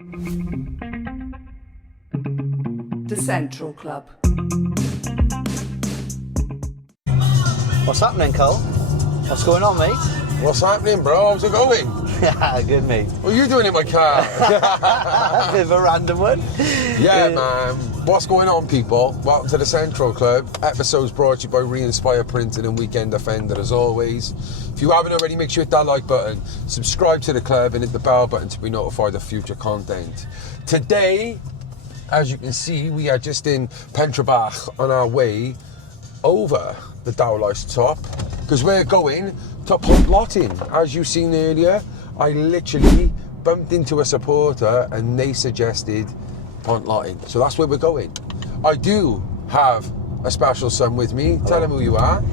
The Central Club. What's happening, Cole? What's going on, mate? What's happening, bro? How's it going? Yeah, good, mate. What are you doing in my car? A bit of a random one. Yeah, man. What's going on, people? Welcome to the Central Club. Episodes brought to you by Re-Inspire Printing and Weekend Offender, as always. If you haven't already, make sure you hit that like button, subscribe to the club, and hit the bell button to be notified of future content. Today, as you can see, we are just in Pentrabach on our way over the Dowlice top, because we're going to Pontlottyn. As you've seen earlier, I literally bumped into a supporter and they suggested Pontlottyn, so that's where we're going. I do have a special son with me. Tell him who you are.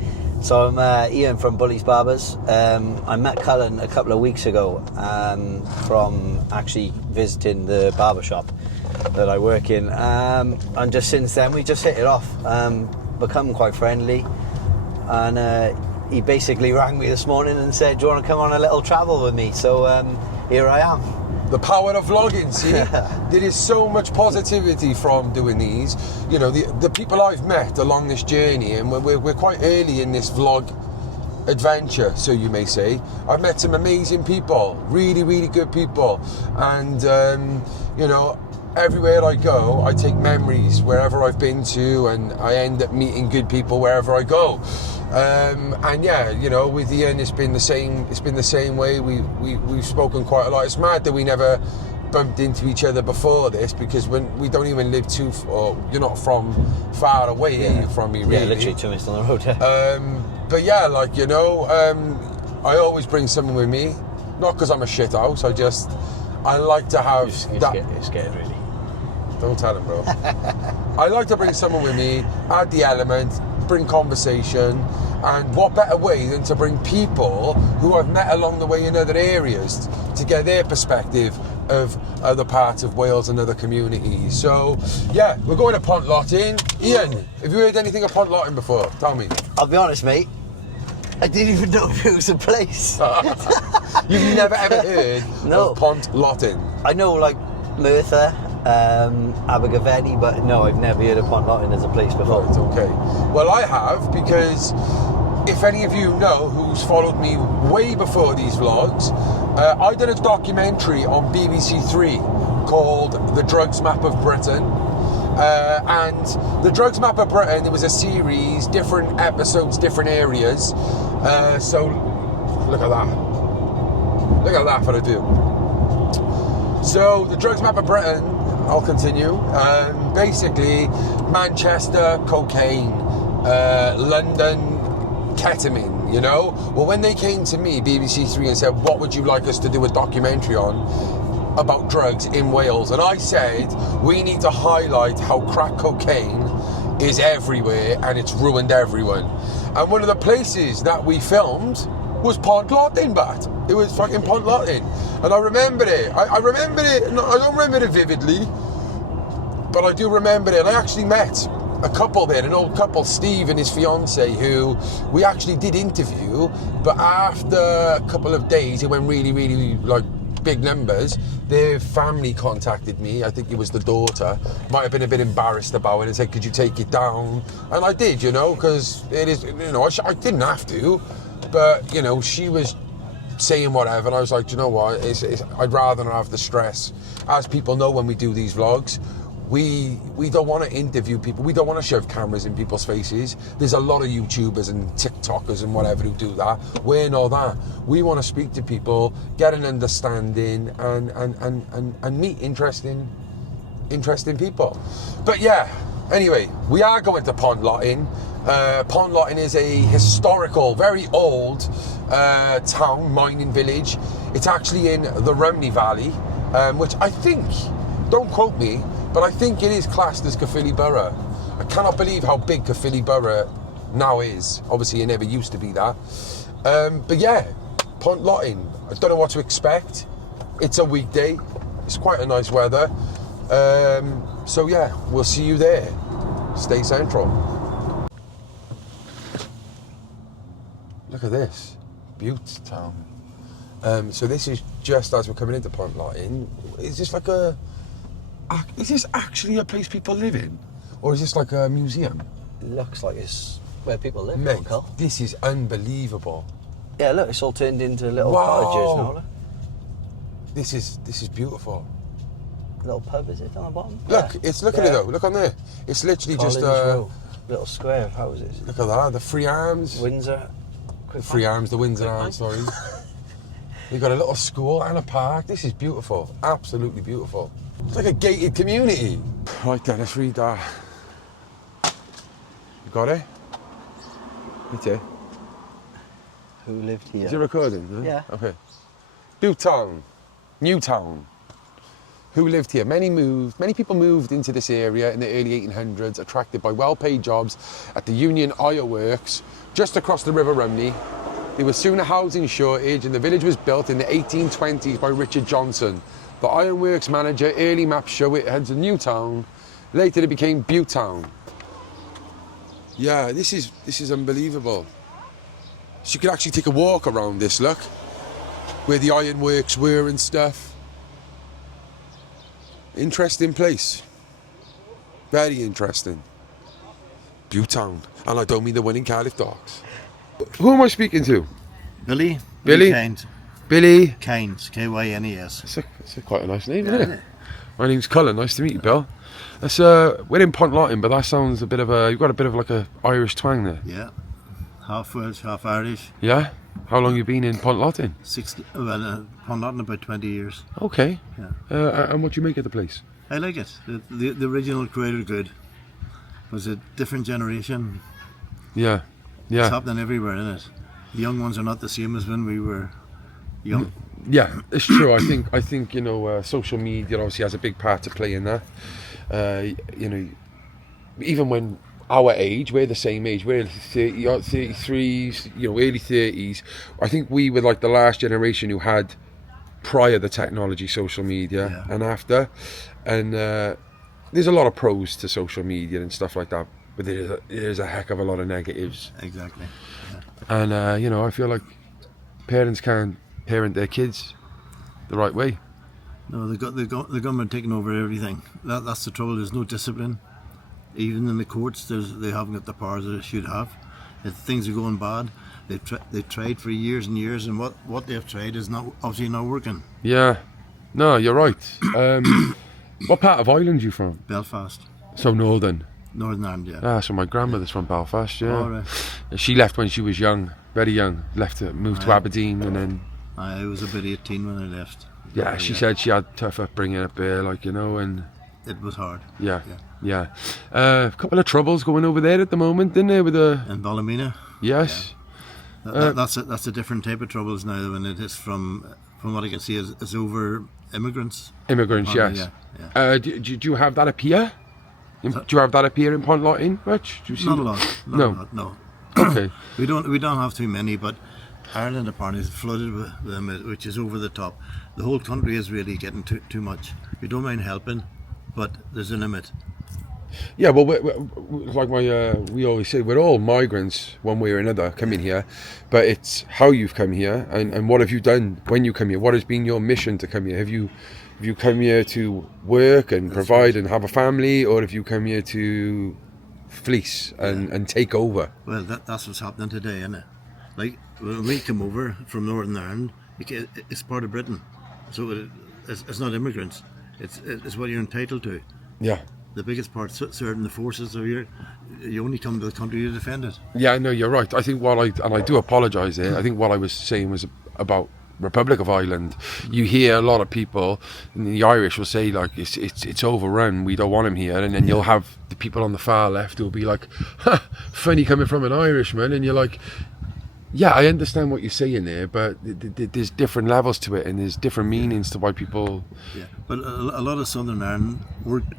So I'm Ian from Bully's Barbers. I met Cullen a couple of weeks ago from actually visiting the barbershop that I work in, and just since then we just hit it off, become quite friendly, and he basically rang me this morning and said, do you want to come on a little travel with me? So here I am. The power of vlogging, see? There is so much positivity from doing these. You know, the people I've met along this journey, and we're quite early in this vlog adventure, so you may say. I've met some amazing people, really, really good people. And, you know, everywhere I go, I take memories wherever I've been to, and I end up meeting good people wherever I go. And yeah, you know, with Ian, it's been the same. It's been the same way. We've spoken quite a lot. It's mad that we never bumped into each other before this, because when we don't even live too far. You're not from far away, are you, from me, really? Yeah, literally 2 minutes on the road. Yeah. But yeah, like, you know, I always bring someone with me, not because I'm a shit house. I like to have You're scared, really. Don't tell him, bro. I like to bring someone with me, add the element, bring conversation, and what better way than to bring people who I've met along the way in other areas to get their perspective of other parts of Wales and other communities. So, yeah, we're going to Pontlottyn. Ian, have you heard anything of Pontlottyn before? Tell me. I'll be honest, mate, I didn't even know if it was a place. You've never ever heard No. of Pontlottyn? I know, like, Merthyr, Abergavenny, but no, I've never heard of Pontlottyn as a place before. Right, okay. Well, I have, because if any of you know who's followed me way before these vlogs, I did a documentary on BBC Three called The Drugs Map of Britain. And The Drugs Map of Britain, it was a series, different episodes, different areas. So, look at that. Look at that for a view. So, The Drugs Map of Britain, I'll continue. Basically, Manchester, cocaine, London, ketamine, you know? Well, when they came to me, BBC Three, and said, what would you like us to do a documentary on about drugs in Wales? And I said, we need to highlight how crack cocaine is everywhere and it's ruined everyone. And one of the places that we filmed was Pontlottyn, but it was fucking Pontlottyn. And I remember it. I remember it. I don't remember it vividly, but I do remember it. And I actually met a couple there, an old couple, Steve and his fiancée, who we actually did interview. But after a couple of days, it went really, really, like, big numbers. Their family contacted me. I think it was the daughter. Might have been a bit embarrassed about it and said, could you take it down? And I did, you know, because it is, you know, I didn't have to, but, you know, she was saying whatever, and I was like, do you know what, I'd rather not have the stress. As people know, when we do these vlogs, we don't want to interview people, we don't want to shove cameras in people's faces. There's a lot of YouTubers and TikTokers and whatever who do that. We're not that. We want to speak to people, get an understanding, and meet interesting people. But yeah, anyway, we are going to Pontlottyn. Pontlottyn is a historical, very old town, mining village. It's actually in the Rhymney Valley, which I think, don't quote me, but I think it is classed as Caerphilly Borough. I cannot believe how big Caerphilly Borough now is. Obviously, it never used to be that. But yeah, Pontlottyn, I don't know what to expect. It's a weekday. It's quite a nice weather. So yeah, we'll see you there. Stay central. Look at this. Butte town. So this is just as we're coming into Pontlottyn. Is this like a... Is this actually a place people live in? Or is this like a museum? Looks like it's where people live. Mate, Uncle. this is unbelievable. Yeah, look, it's all turned into little Wow. cottages now. Look. This is beautiful. Little pub, is it, on the bottom? Look, Yeah. it's look at it though. Look on there. It's literally Collins just Row. Little square of houses. look at that. The Free Arms. Windsor. The Free Arms. The Windsor Arms. Sorry. We've got a little school and a park. This is beautiful. Absolutely beautiful. It's like a gated community. Right then, let's read that. You got it? Right there. Who lived here? Is it recording? Yeah. Okay. Newtown. Newtown. Who lived here? Many people moved into this area in the early 1800s, attracted by well-paid jobs at the Union Iron Works, just across the River Rumney. There was soon a housing shortage, and the village was built in the 1820s by Richard Johnson. The ironworks manager early maps show it as a new town. Later it became Butetown. Yeah, this is unbelievable. So you could actually take a walk around this, look, where the ironworks were and stuff. Interesting place. Very interesting. Butetown. And I don't mean the one in Cardiff Docks. Who am I speaking to? Billy? Billy? Keynes. Billy? Keynes, K-Y-N-E-S. It's quite a nice name, isn't it? My name's Cullen. Nice to meet you, Bill. That's we're in Pontlottyn, but that sounds a bit of you've got a bit of like a Irish twang there. Yeah. Half Welsh, half Irish. Yeah? How long you been in Pontlottyn? Pontlottyn about 20 years. Okay. Yeah. And what do you make of the place? I like it. The original crew are good. It was a different generation. Yeah. Yeah. It's happening everywhere, isn't it? The young ones are not the same as when we were young. Yeah, it's true. I think social media obviously has a big part to play in that. Even when our age, we're the same age, we're 30, 33s, early 30s. I think we were like the last generation who had prior the technology, social media, and after. And there's a lot of pros to social media and stuff like that, but there's a heck of a lot of negatives. Exactly. Yeah. And I feel like parents can't parent their kids the right way. No, the government taking over everything. That's the trouble. There's no discipline. Even in the courts, they haven't got the powers that they should have. If things are going bad, they've tried for years and years, and what they've tried is obviously not working. Yeah, no, you're right. What part of Ireland are you from? Belfast. So Northern Ireland, yeah. So my grandmother's from Belfast, yeah. Oh, right. She left when she was young, very young. Moved to Aberdeen, and then. I was about 18 when I left. Yeah, she said she had tough upbringing up there, and. It was hard. Yeah. A couple of troubles going over there at the moment, didn't there, with the. In Ballymena. Yes. Yeah. That's a different type of troubles now than it is from what I can see is over immigrants. Immigrants, yes. Yeah. Do you have that up here? Do you have that up here in Pontlottyn much? Do you see Not a lot. No. Okay. We don't have too many, but Ireland apparently is flooded with them, which is over the top. The whole country is really getting too much. We don't mind helping, but there's a limit. Yeah, well, like we always say, we're all migrants one way or another coming here, but it's how you've come here and what have you done when you come here. What has been your mission to come here? Have you come here to work and provide and have a family, or have you come here to fleece and take over? Well, that's what's happening today, isn't it? Like when we come over from Northern Ireland, it's part of Britain, so it's not immigrants. It's what you're entitled to. Yeah. The biggest part serving the forces of you only come to the country to defend it. Yeah, no, you're right. I think I do apologise there. I think what I was saying was about Republic of Ireland. You hear a lot of people, and the Irish will say like it's overrun. We don't want him here, and then you'll have the people on the far left who'll be like, funny coming from an Irishman, and you're like. Yeah, I understand what you're saying there, but there's different levels to it, and there's different meanings to why people. Yeah, but a lot of Southern Ireland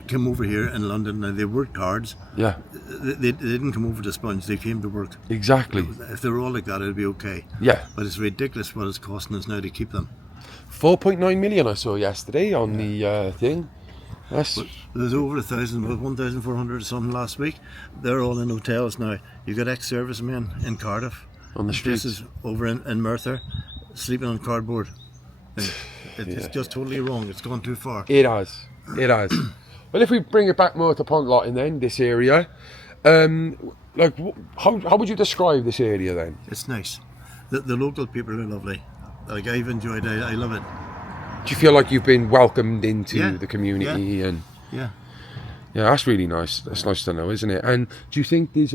came over here in London, and they worked hard. Yeah, they didn't come over to sponge; they came to work. Exactly. If they were all like that, it'd be okay. Yeah, but it's ridiculous what it's costing us now to keep them. 4.9 million I saw yesterday on the thing. There's over 1,400 or something last week. They're all in hotels now. You got ex-servicemen in Cardiff. On the streets. Places over in Merthyr. sleeping on cardboard. It's just totally wrong. It's gone too far. It has. It has. Well, if we bring it back more to Pontlottyn then, this area, like, how would you describe this area then? It's nice. The local people are lovely. Like, I've enjoyed it. I love it. Do you feel like you've been welcomed into Yeah, the community? yeah. And Yeah. yeah, that's really nice. That's nice to know, isn't it? And do you think there's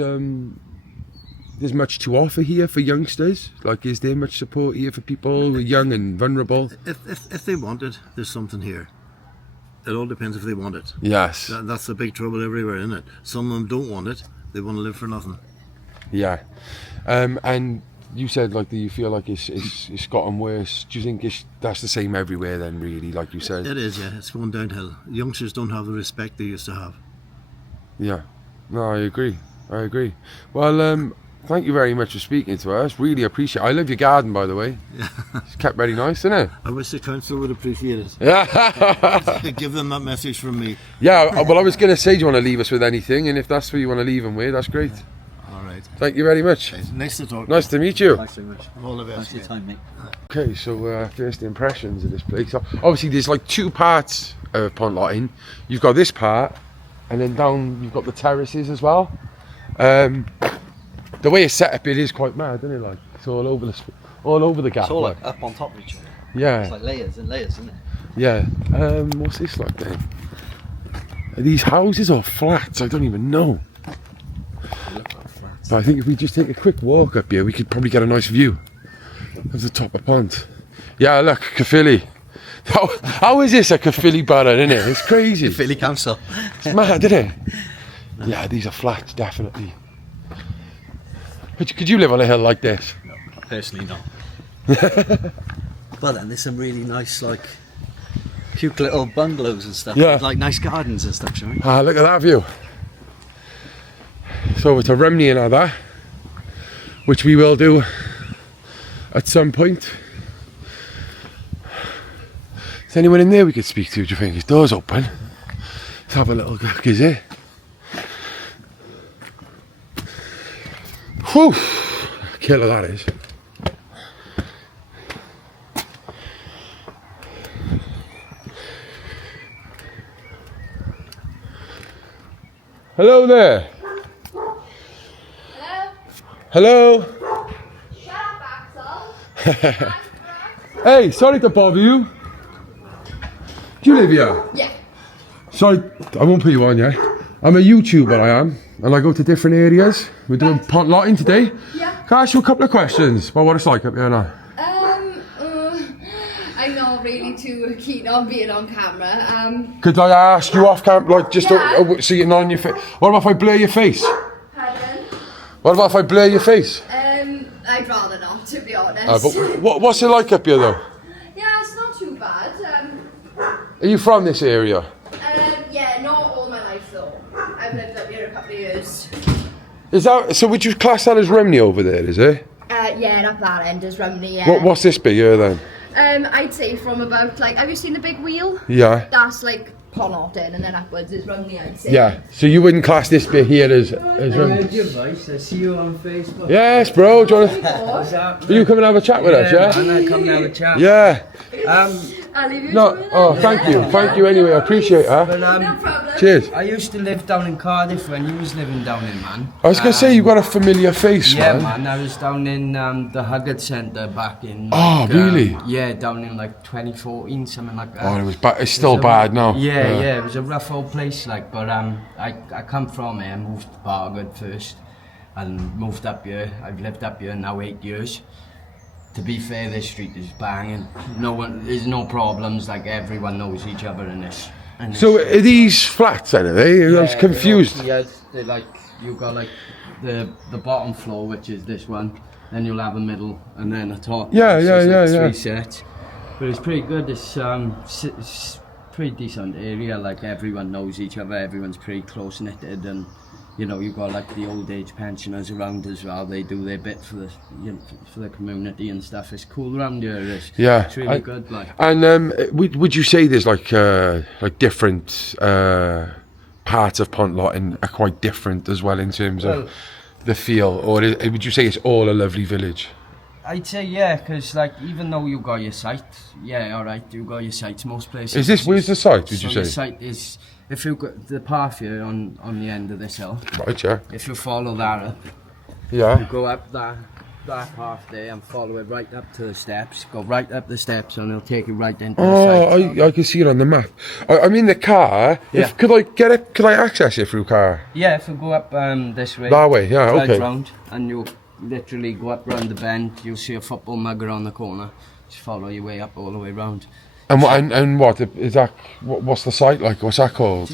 much to offer here for youngsters? Like, is there much support here for people who are young and vulnerable? If they want it, there's something here. It all depends if they want it. Yes. That's the big trouble everywhere, isn't it? Some of them don't want it. They want to live for nothing. Yeah. And you said like that you feel like it's gotten worse. Do you think that's the same everywhere then, really, like you said? It is, yeah. It's going downhill. Youngsters don't have the respect they used to have. Yeah. No, I agree. Well, thank you very much for speaking to us. Really appreciate it. I love your garden, by the way. Yeah. It's kept very nice, isn't it? I wish the council would appreciate it. Yeah. Give them that message from me. Yeah, well, I was going to say, do you want to leave us with anything? And if that's what you want to leave them with, that's great. All right. Thank you very much. Nice to talk. Nice to meet you. Thanks very much. All the Thanks best. for your time, mate. Okay, so first impressions of this place. So obviously, there's like two parts of Pontlottyn. You've got this part, and then down you've got the terraces as well. The way it's set up, it is quite mad, isn't it? Like it's all over the gap. It's all like up on top of each other. Yeah. It's like layers and layers, isn't it? Yeah. What's this like then? Are these houses or flats? I don't even know. But I think if we just take a quick walk up here, we could probably get a nice view of the top of Pont. Yeah, look, Caerphilly. How is this a Caerphilly Borough, isn't it? It's crazy. Philly Council. It's mad, isn't it? Yeah, these are flats, definitely. Could you live on a hill like this? No, personally not. Well then, there's some really nice, like, cute little bungalows and stuff. Yeah. With, like, nice gardens and stuff, you know? Ah, look at that view. So it's a Rumney and that, which we will do at some point. Is anyone in there we could speak to, do you think? His door's open. Let's have a little look, is it? Whew! Killer that is. Hello there. Hello. Shut up, Axel. Hey, sorry to bother you. Do you live here? Yeah. Sorry, I won't put you on, yeah? I'm a YouTuber, I am, and I go to different areas. We're doing Pontlottyn today. Yeah. Can I ask you a couple of questions about what it's like up here now? I'm not really too keen on being on camera. Could I ask you off camp, like just Yeah. seeing on your face? What about if I blur your face? Pardon? What about if I blur your face? I'd rather not, to be honest. But what's it like up here though? Yeah, it's not too bad. Are you from this area? Yeah, not all my life though. I've lived up here a couple of years. Is that so? Would you class that as Rumney over there? Is it? Yeah, and up that end is Rumney, yeah. What's this bit here then? I'd say from about, like, have you seen the big wheel? Yeah. That's like Pontlottyn, and then upwards is Rumney, I'd say. Yeah. So you wouldn't class this bit here as Rumney? Your voice. I see you on Facebook. Yes, bro. Do you want to? What's up? Will you come and have a chat with us? Yeah. I'm gonna come and have a chat. Yeah. I'll leave you No. to it Oh, then. thank you. Anyway, I appreciate it. But No problem. Cheers. I used to live down in Cardiff when you was living down in, man. I was gonna say you've got a familiar face, Yeah, man. man. I was down in the Huggard Centre back in. Oh, like, really? Yeah, down in like 2014, something like that. Oh, it was bad. It's still It was a- bad now. Yeah, it was a rough old place, like. But I come from here, moved to Bargood first, and moved up here. I've lived up here now 8 years. To be fair, this street is banging. There's no problems. Like everyone knows each other in this. So are these flats then? Are they? I was confused. Yeah, they're like you've got like the bottom floor, which is this one. Then you'll have a middle, and then a top. Yeah, It's yeah, just, yeah, like, yeah. Three sets, but it's pretty good. It's pretty decent area. Like everyone knows each other. Everyone's pretty close knitted, and you know you've got like the old age pensioners around as well. They do their bit for the for the community and stuff. It's cool around here. Yeah. It's really good. Like. And would you say there's like different parts of Pontlottyn are quite different as well in terms of the feel, or would you say it's all a lovely village? I'd say yeah, because like even though you got your site, yeah, all right, you got your sites most places. Is this where's the site? Did you say? The site is if you got the path here on the end of this hill. Right, yeah. If you follow that up, Yeah. you go up that path there and follow it right up to the steps. Go right up the steps and it'll take you right into the site. I can see it on the map. I'm in the car. Yeah. Could I get it? Could I access it through car? Yeah, if you go up this way. That way, yeah, drive okay. round and you literally go up round the bend. You'll see a football mugger on the corner. Just follow your way up all the way round. And what is that? What's the site like? What's that called?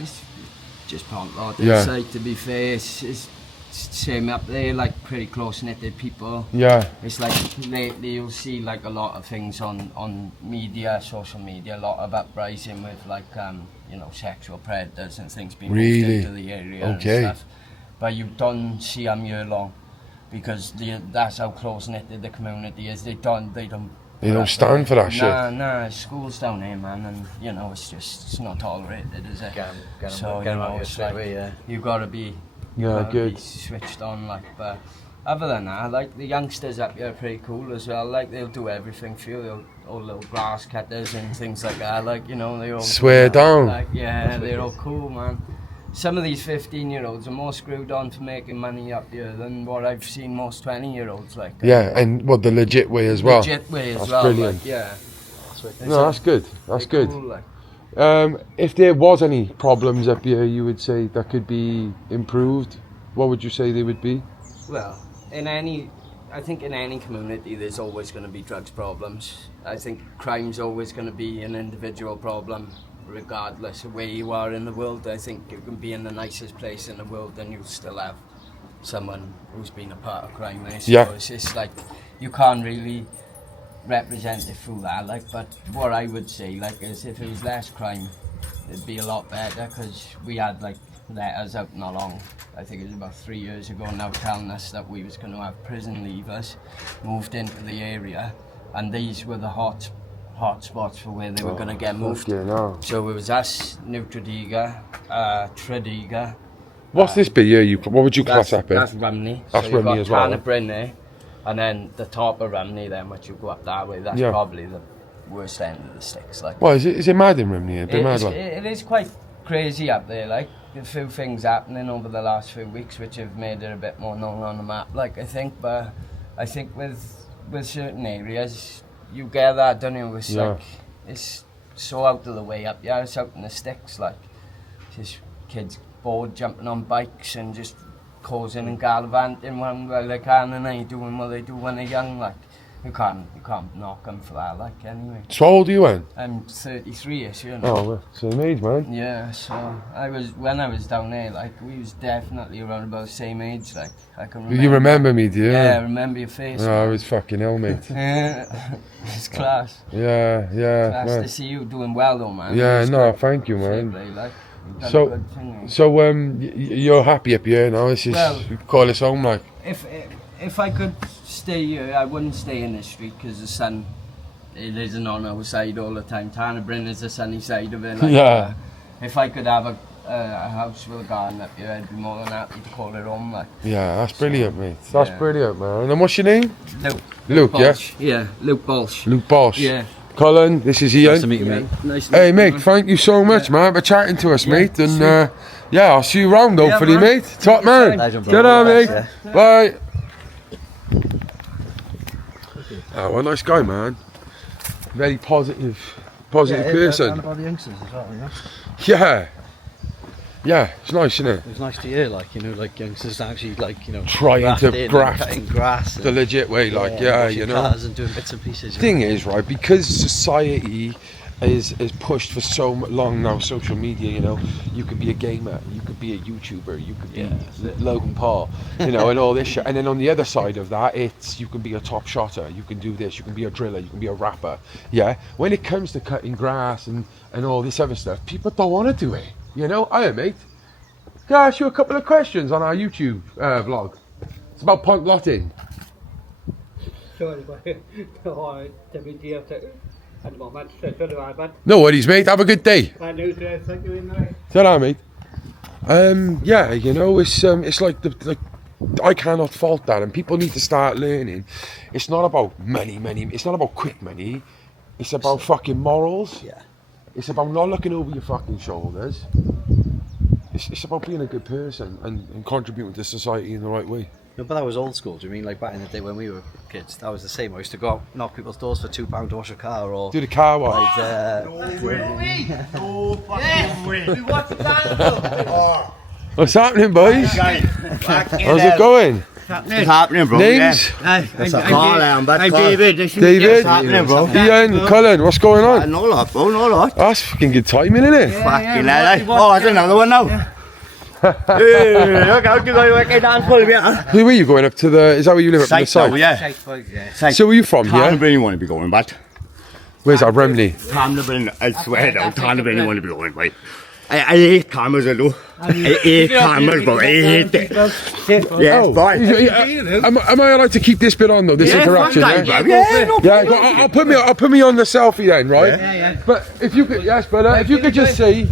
Just Pontlottyn. Yeah. Site, to be fair, it's same up there, like pretty close knitted people. Yeah. It's like lately you'll see like a lot of things on media, social media, a lot of uprising with like you know, sexual predators and things being moved into the area and stuff. But you don't see them year long because that's how close knitted the community is. They don't stand for that shit. Nah, schools down here, man, and you know it's not tolerated, is it? So you know, it's like you gotta be. Good. Be switched on, like, but other than that, like the youngsters up here are pretty cool as well. Like they'll do everything for you, all little grass cutters and things like that. Like, you know, they all swear down. Like, yeah, they're all cool, man. Some of these 15-year-olds are more screwed on for making money up here than what I've seen most 20-year-olds like. Yeah, and the legit way as well. Legit way as that's well. Brilliant. Like, yeah. No, that's good. That's good. Cool, like. If there was any problems up here, you would say that could be improved. What would you say they would be? Well, I think in any community there's always going to be drugs problems. I think crime's always going to be an individual problem, regardless of where you are in the world. I think you can be in the nicest place in the world and you'll still have someone who's been a part of crime there. So it's just like, you can't really represent it through that, like, but what I would say, like, is if it was less crime, it'd be a lot better, because we had, like, letters out not long, I think it was about 3 years ago now, telling us that we was going to have prison leavers moved into the area, and these were the hot spots for where they were going to get moved. So it was us, New Tredegar, Tredegar. What's this bit here? What would you class that bit? That's Rumney. That's so Rumney as well. Bryn there, and then the top of Rumney, then once you go up that way, that's probably the worst end of the sticks. Like, well, is it mad in Rumney? It is quite crazy up there. Like, a few things happening over the last few weeks which have made it a bit more known on the map. Like, I think with certain areas you get that, don't you? It's like, it's so out of the way up here. It's out in the sticks. Like, just kids bored jumping on bikes and just causing and gallivanting when they can, and they doing what they do when they're young. Like, you can't knock them for that. Like, anyway. So how old are you, Anne? I'm 33ish, you know. Oh, well, same age, man. Yeah, so when I was down there, like, we was definitely around about the same age. Like, I can remember. You remember me, do you? Yeah, I remember your face. Oh, I was fucking hell, mate. It's class. Yeah, Class man. to see you doing well, though, man. Yeah, no, thank you, man. Like, So, you're happy up here now? This is, you call this home, like? If I could stay here, I wouldn't stay in this street, because the sun, it isn't on our side all the time. Bryn is the sunny side of it. Like, if I could have a house with a garden up here, I'd be more than happy to call it home. Like. Yeah, that's brilliant, mate. That's brilliant, man. And what's your name? Luke, Bolsh. Yeah, Luke Bolsh. Luke Bolsh. Yeah. Colin, this is Ian. Nice to meet you, mate. Nice to meet you, mate, man. thank you so much, man, for chatting to us, mate. And I'll see you round, hopefully, man. mate. Top man. Legend, bro. Get on, mate. Yeah. Bye. Oh, what a nice guy, man. Very positive person. And about the youngsters as well, you know. Yeah, it's nice, isn't it? It was nice to hear, like, you know, like youngsters actually, like, you know, Trying to graft cutting grass the legit way, like, you know. Cars and doing bits and pieces. Thing is, right, because society is pushed for so long now, social media, you know, you could be a gamer, you could be a YouTuber, you could be Logan Paul, you know, and all this shit. And then on the other side of that, it's you can be a top shotter, you can do this, you can be a driller, you can be a rapper. Yeah, when it comes to cutting grass and all this other stuff, people don't want to do it, you know. Hiya, mate. Can I ask you a couple of questions on our YouTube vlog? It's about Pontlottyn. Sorry, but WDF at the moment, sorry, but No worries, mate. Have a good day. I knew to thank you in the Ta-ra, mate. Yeah, you know, it's like I cannot fault that, and people need to start learning. It's not about money. It's not about quick money. It's about fucking morals. Yeah. It's about not looking over your fucking shoulders. It's about being a good person and contributing to society in the right way. No, but that was old school. Do you mean like back in the day when we were kids? That was the same. I used to go out, knock people's doors for £2 to wash a car, or Do the car wash. What's happening, boys? How's it going? What's happening, bro? Names? I'm David? What's happening, bro? Ian, Cullen, what's going on? No lot, bro, no lot. That's fucking good timing, isn't it? Fucking hell, oh, there's another one now. Hey, look out, you got a dance for me, huh? Who are you going up to the... Is that where you live, up to the site? Yeah. So where are you from, yeah? Tarnabrin you want to be going, but Where's that, Remley? Tarnabrin, I swear down, Tarnabrin you want to be going, right? I hate cameras, I do. I hate cameras, bro. I hate it. Yeah, boy. Am I allowed to keep this bit on though? This interaction, I'll put me on the selfie then, right? Yeah. But if you could, yes, brother, if you could just say,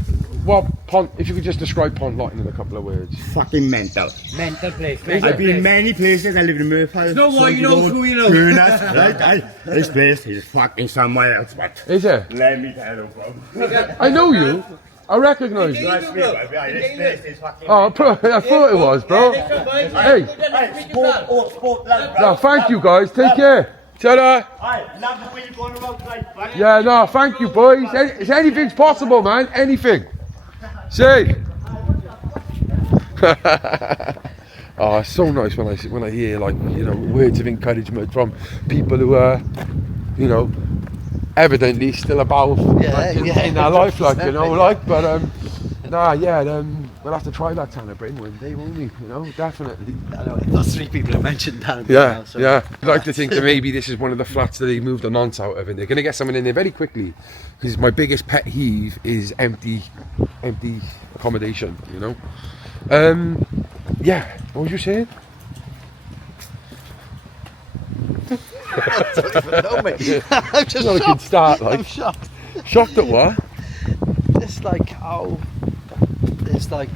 if you could just describe Pontlottyn in a couple of words. Fucking mental. Mental place. I've been in many places. I live in Murphy. No, what you know, who you know. Right? This place is fucking somewhere else, but Is it? let me tell you, bro. I know you. I recognise you. Trust me, bro. This place is fucking. Oh, I thought it was, bro. Hey, Sport, no, thank you guys. Take care. Ta-da. I love the way you're going about, right? Yeah, no, thank you, boys. Anything's possible, man. Anything. See. Oh, it's so nice when I hear, like, you know, words of encouragement from people who are, you know, evidently still about in their life, like, you know, like, but we'll have to try that Tanner one day, won't we? You know, definitely. I know those 3 people have mentioned that. Yeah. I'd like to think that maybe this is one of the flats that they moved the nonce out of, and they're going to get someone in there very quickly, because my biggest pet peeve is empty accommodation, you know. What was you saying? I don't even know, mate. I'm just Not a good start, like. I'm shocked. Shocked at what? It's like how there's like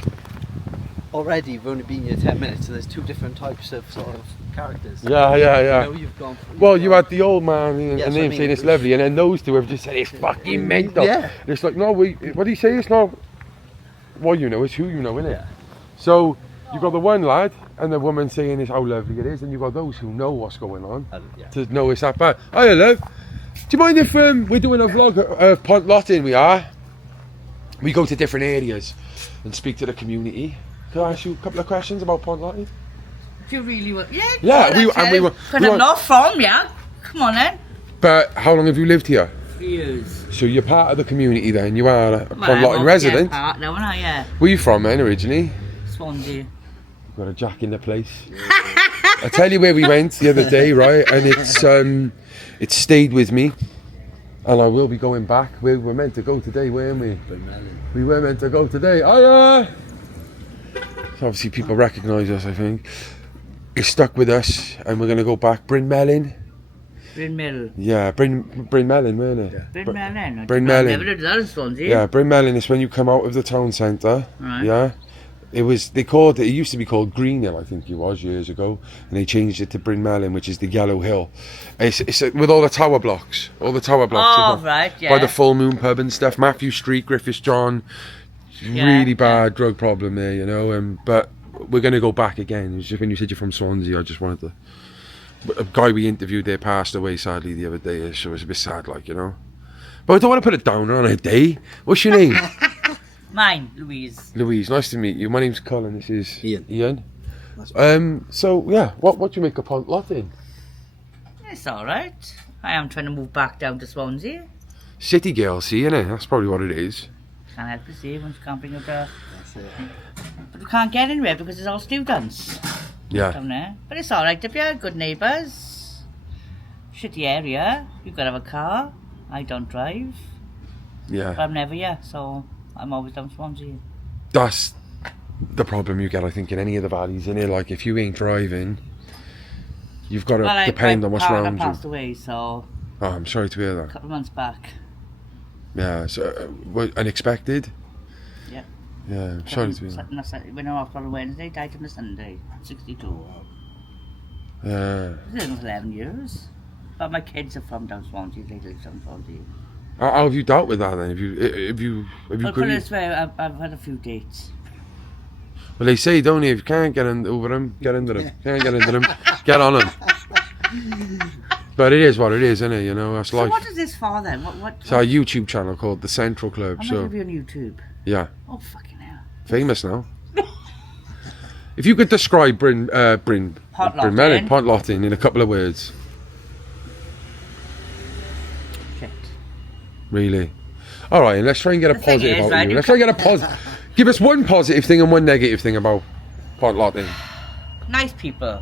already we've only been here 10 minutes, so there's 2 different types of sort of characters. Yeah. You know, you've gone through, Well, you had the old man and Yes, him I mean, saying it's lovely, and then those two have just said it's fucking mental. Yeah. And it's like, no, what do you say? It's not what you know, it's who you know, innit? Yeah. So you've got the one lad and the woman saying it's how lovely it is, and you've got those who know what's going on to know it's that bad. Hiya, love. Do you mind if we're doing a vlog of Pontlottyn? We are. We go to different areas and speak to the community. Can I ask you a couple of questions about Pontlottyn? Do you really want? Yeah, we were. Because I'm not from, yeah. Come on then. But how long have you lived here? 3 years. So you're part of the community then. You are a Well, Pontlottyn resident. Part now, aren't I? Yeah. Where are you from then originally? Swansea. Got a jack in the place. I tell you where we went the other day, right? And it stayed with me. And I will be going back. We were meant to go today, weren't we? We were meant to go today. So obviously people recognise us, I think. It's stuck with us, and we're going to go back. Bryn Melyn. Bryn Mill. Yeah, Bryn Melyn, weren't it? Yeah. Bryn Melyn. Bryn Melyn. Never did that in Swansea. Yeah, Bryn Melyn is when you come out of the town centre. Right. Yeah. It used to be called Green Hill, I think it was, years ago, and they changed it to Bryn Melyn, which is the Yellow Hill. It's with all the tower blocks. Oh, right, yeah. By the Full Moon pub and stuff. Matthew Street, Griffiths John. Really bad drug problem there, you know. But we're going to go back again. It was just when you said you're from Swansea, I just wanted to... A guy we interviewed there passed away, sadly, the other day, so it was a bit sad, like, you know. But I don't want to put it down on a day. What's your name? Mine, Louise. Louise, nice to meet you. My name's Colin, this is Ian. So, yeah, what do you make of Pontlottyn? It's alright. I am trying to move back down to Swansea. City girl, see, innit? That's probably what it is. Can't help it, see, once you can't bring up the... But we can't get anywhere because it's all students Yeah. down there. But it's alright up here, good neighbours. Shitty area, you've got to have a car. I don't drive. Yeah. But I'm never here, so I'm always down Swansea. That's the problem you get, I think, in any of the valleys, innit? Like, if you ain't driving, you've got to depend on what's around you. passed away, so... Oh, I'm sorry to hear A that. couple of months back. Yeah, so, unexpected? Yeah. Yeah, I'm sorry to hear that. Went off on a Wednesday, died on a Sunday, 62. Yeah. It's been 11 years. But my kids are from down Swansea, they live down Swansea. How have you dealt with that then? Have you Well, put it this way, I've had a few dates. Well, they say, don't you, if you can't get over them, get into them. Can't get into them, get on them. But it is what it is, isn't it? You know, that's So life. what is this for then? It's our YouTube channel called The Central Club. I'm So going to be on YouTube. yeah, Oh, fucking hell. famous now. If you could describe Pontlottyn in a couple of words. Shit. Really? All right, let's try and get a The thing positive is, out right, of you. you Let's try and get a positive. Give us one positive thing and one negative thing about Pontlottyn. Nice people.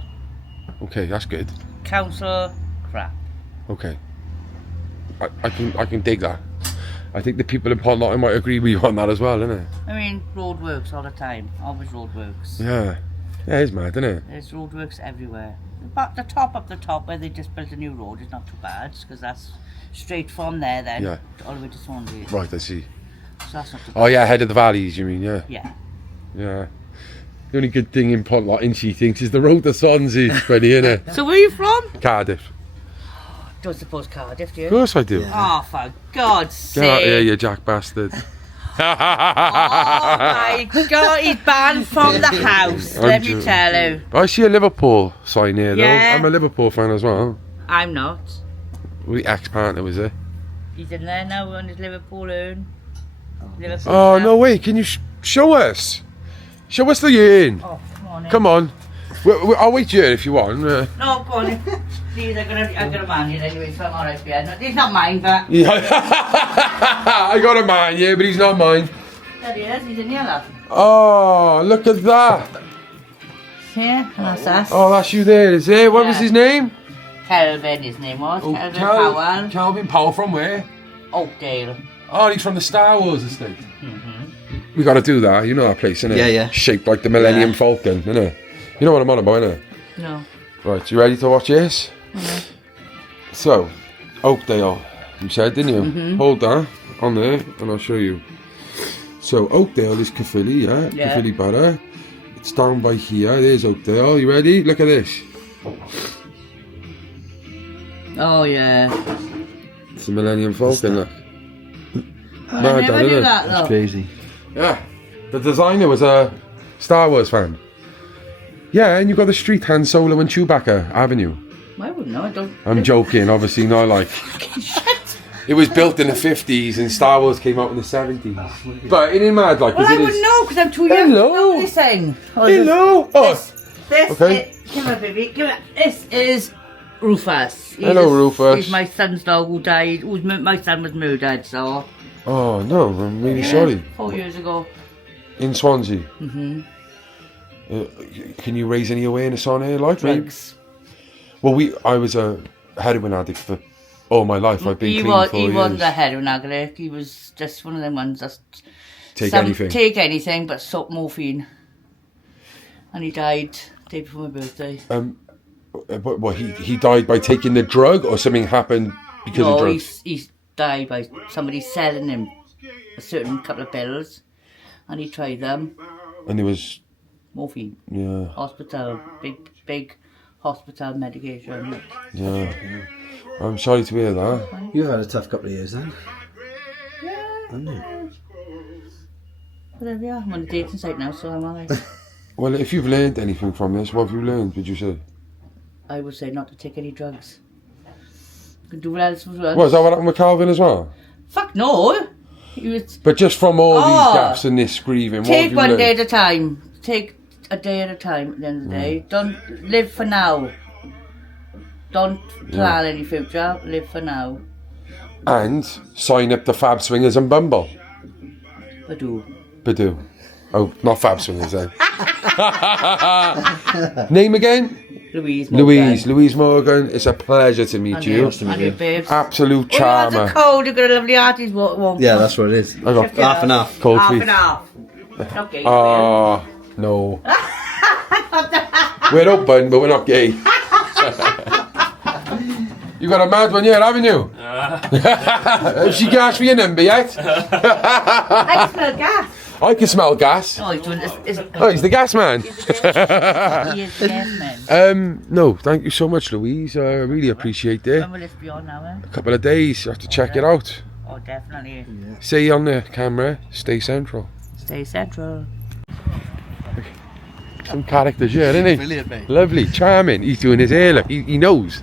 Okay, that's good. Council, crap. Okay. I can dig that. I think the people in Pontlottyn might agree with you on that as well, innit? I mean, road works all the time. Always road works. Yeah. Yeah, it's mad, isn't it? There's road works everywhere. But the top up the top where they just built a new road is not too bad because that's straight from there then Yeah. all the way to Swansea. Right, I see. So that's not too bad. Oh yeah, head of the valleys, you mean, yeah. Yeah. Yeah. The only good thing in Pontlottyn, she thinks, is the road to Swansea. It's funny, innit? So where are you from? Cardiff. Don't suppose Cardiff, do you? Of course I do. Oh, for God's sake. Get out here, you jack bastard. Oh my God, he's banned from the house, let me tell you. I see a Liverpool sign here, though. Yeah. I'm a Liverpool fan as well. I'm not. The ex-partner was it? He's in there now on his Liverpool own. Liverpool Oh, fan. no way. Can you show us? Show us the urn. Oh, come on in. Come on. I'll wait here if you want. No, go on in. Please, I'm gonna man you anyway, so I'm alright, yeah. He's not mine, but... Yeah. I got a man, yeah, but he's not mine. There he is, he's in here, love. Oh, look at that. Yeah, that's us. Oh, that's you there, is it? What was his name? Kelvin, his name was. Oh, Kelvin Powell. Calvin Powell from where? Oakdale. Oh, he's from the Star Wars estate. We got to do that. You know that place, innit? Yeah, yeah. Shaped like the Millennium Falcon, innit? You know what I'm on about, innit? No. Right, you ready to watch this? So, Oakdale, you said, didn't you? Hold that on there, and I'll show you. So, Oakdale is Caerphilly, yeah? Yeah. Caerphilly Borough. It's down by here. There's Oakdale. You ready? Look at this. Oh, yeah. It's the Millennium Falcon, look. I Mad, never isn't knew it? that, That's though. crazy. Yeah. The designer was a Star Wars fan. Yeah, and you've got the street Han Solo and Chewbacca Avenue. I wouldn't know, I don't... I'm joking, obviously, not like... It was built in the 50s and Star Wars came out in the 70s. But it ain't mad, like, Well, because I it wouldn't is... know, because I'm too young to Hello. know this thing. Oh, Hello! Oh, This Okay. is... Come on, baby. Come on. This is Rufus. Hello, Rufus. He's my son's dog who died. My son was murdered, so... oh, no, I'm really sorry. 4 years ago. In Swansea. Mm-hmm. Can you raise any awareness on it, like? maybe? Drugs. Well, I was a heroin addict for all my life. I've been He clean was, for he 4 years. wasn't a heroin addict. He was just one of them ones that... Take anything. Take anything, but soap morphine. And he died the day before my birthday. What, he died by taking the drug, or something happened because of No, drugs? he died by somebody selling him a certain couple of pills. And he tried them. And there was, Morphine. yeah, Hospital. Big hospital medication. yeah. I'm sorry to hear that. You've had a tough couple of years then. Whatever, yeah. I'm on a dating site now, so I'm alright. Well, if you've learned anything from this, what have you learned, would you say? I would say not to take any drugs. You can do what else with drugs. What, is that what happened with Calvin as well? Fuck no! He was... But just from all Oh. these gaps and this grieving, what have Take you one learned? day at a time. Take a day at a time at the end of the day. Don't live for now. Don't plan any future. Live for now. And sign up to Fab Swingers and Bumble. Badoo. Badoo. Oh, not Fab Swingers then. Name again? Louise Morgan. Louise Morgan. It's a pleasure to meet you. And your babes. Absolute Oh, charmer. that's a cold. You've got a lovely heart. He's won't. Yeah, that's what it is. I got Half and half. cold Half feet. and half. Okay. Oh, no. We're open, but we're not gay. You got a mad one here, haven't you? Has she gassed for your number yet? I smell gas. I can smell gas. Oh, he's doing this. Oh, he's the gas man. He is the gas man. No, thank you so much, Louise. I really appreciate it. When will this be on now, eh? A couple of days, you have to check it out. Oh, definitely. Say on the camera, stay central. Stay central. Some characters here, isn't he? Brilliant, mate. Lovely, charming. He's doing his hair, look, he knows.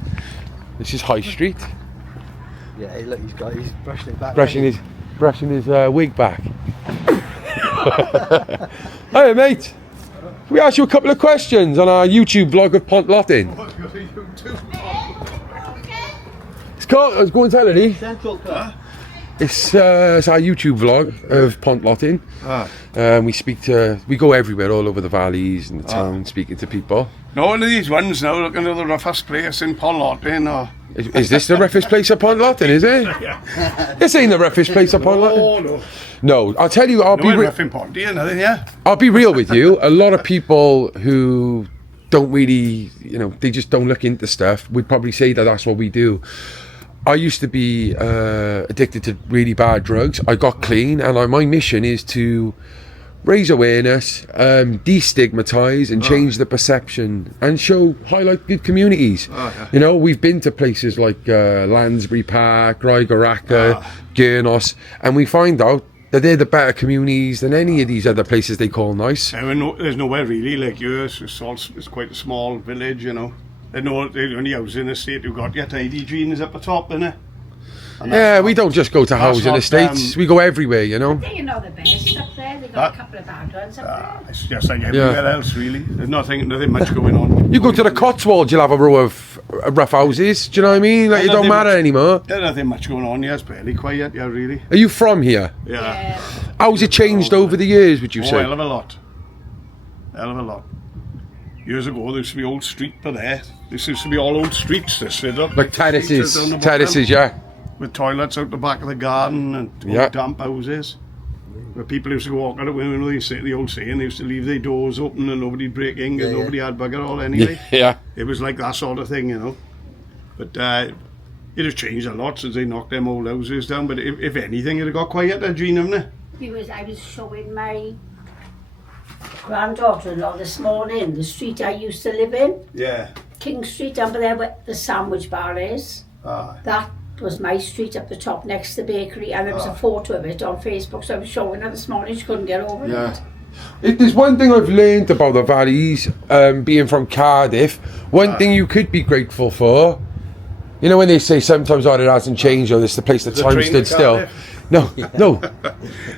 This is High Street. Yeah, hey, look, he's brushing it back. Brushing his wig back. Hey mate, can we ask you a couple of questions on our YouTube vlog of Pontlottyn? It's called, I was going to tell it, Central Club. It's our YouTube vlog of Pontlottyn. We go everywhere, all over the valleys and the town, speaking to people. No one of these ones now looking at the roughest place in Pontlottyn or... Is this the roughest place of Pontlottyn, is it? Yeah. This ain't the roughest place of Pontlottyn. Oh, no. No, I'll tell you, Rough in Ponty or nothing, yeah? I'll be real with you. A lot of people who don't really, they just don't look into stuff would probably say that that's what we do. I used to be addicted to really bad drugs. I got clean, and my mission is to raise awareness, destigmatise and change the perception and highlight good communities. We've been to places like Lansbury Park, Raigaraka, Gurnos, and we find out that they're the better communities than any of these other places they call nice. There's nowhere really like yours. It's quite a small village, There's the only house in the state who got your tidy jeans up the top, innit? Yeah, we don't just go to housing estates, we go everywhere, They the best up there. They got a couple of bad ones up there. It's just like everywhere else, really. There's nothing much going on. You go to the Cotswolds, you'll have a row of rough houses, do you know what I mean? Like, it don't matter anymore. There's nothing much going on, it's barely quiet, really. Are you from here? Yeah. How's it changed over the years, would you say? Hell of a lot. Hell of a lot. Years ago, there used to be old street for there. This used to be all old streets, this sit up. Like terraces, yeah. With toilets out the back of the garden and damp houses. Where people used to walk out when they say the old saying, they used to leave their doors open and nobody'd break in because nobody had bugger all anyway. Yeah. It was like that sort of thing, But it has changed a lot since they knocked them old houses down. But if anything, it had got quieter, Jean, hasn't it? I was showing my granddaughter-in-law this morning the street I used to live in. Yeah. King Street, down there where the sandwich bar is. That was my street up the top next to the bakery, and there was a photo of it on Facebook, so I was showing her this morning. She couldn't get over it. There's one thing I've learned about the valleys, being from Cardiff. One thing you could be grateful for, when they say sometimes it hasn't changed, or this is the place that time stood still. No.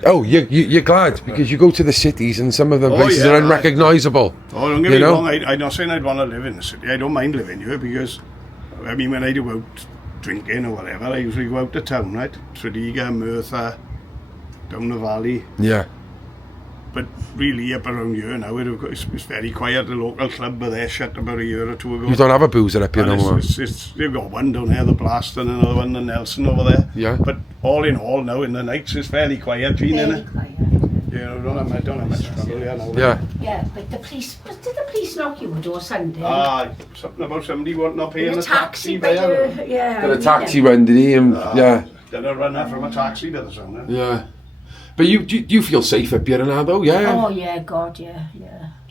Oh, you're glad because you go to the cities and some of the places are unrecognisable. Oh, don't get me wrong. I'm not saying I'd want to live in the city. I don't mind living here because, when I do out drinking or whatever, I usually go out to town, right? Tredegar, Merthyr, down the valley. Yeah. But really, up around here now, it's very quiet. The local club were there shut about a year or two ago. You don't have a boozer up here no more? They've got one down here, the Blast, and another one, the Nelson over there. Yeah. But all in all now, in the nights, it's fairly quiet, Jean, isn't it? Don't have much trouble here now. Yeah, but did the police knock you door Sunday? Something about somebody not paying the taxi there. Got a taxi run, did he? Did I run from a taxi to the sound? Yeah. But do you feel safe up here now, though? Yeah. Oh yeah, God, yeah.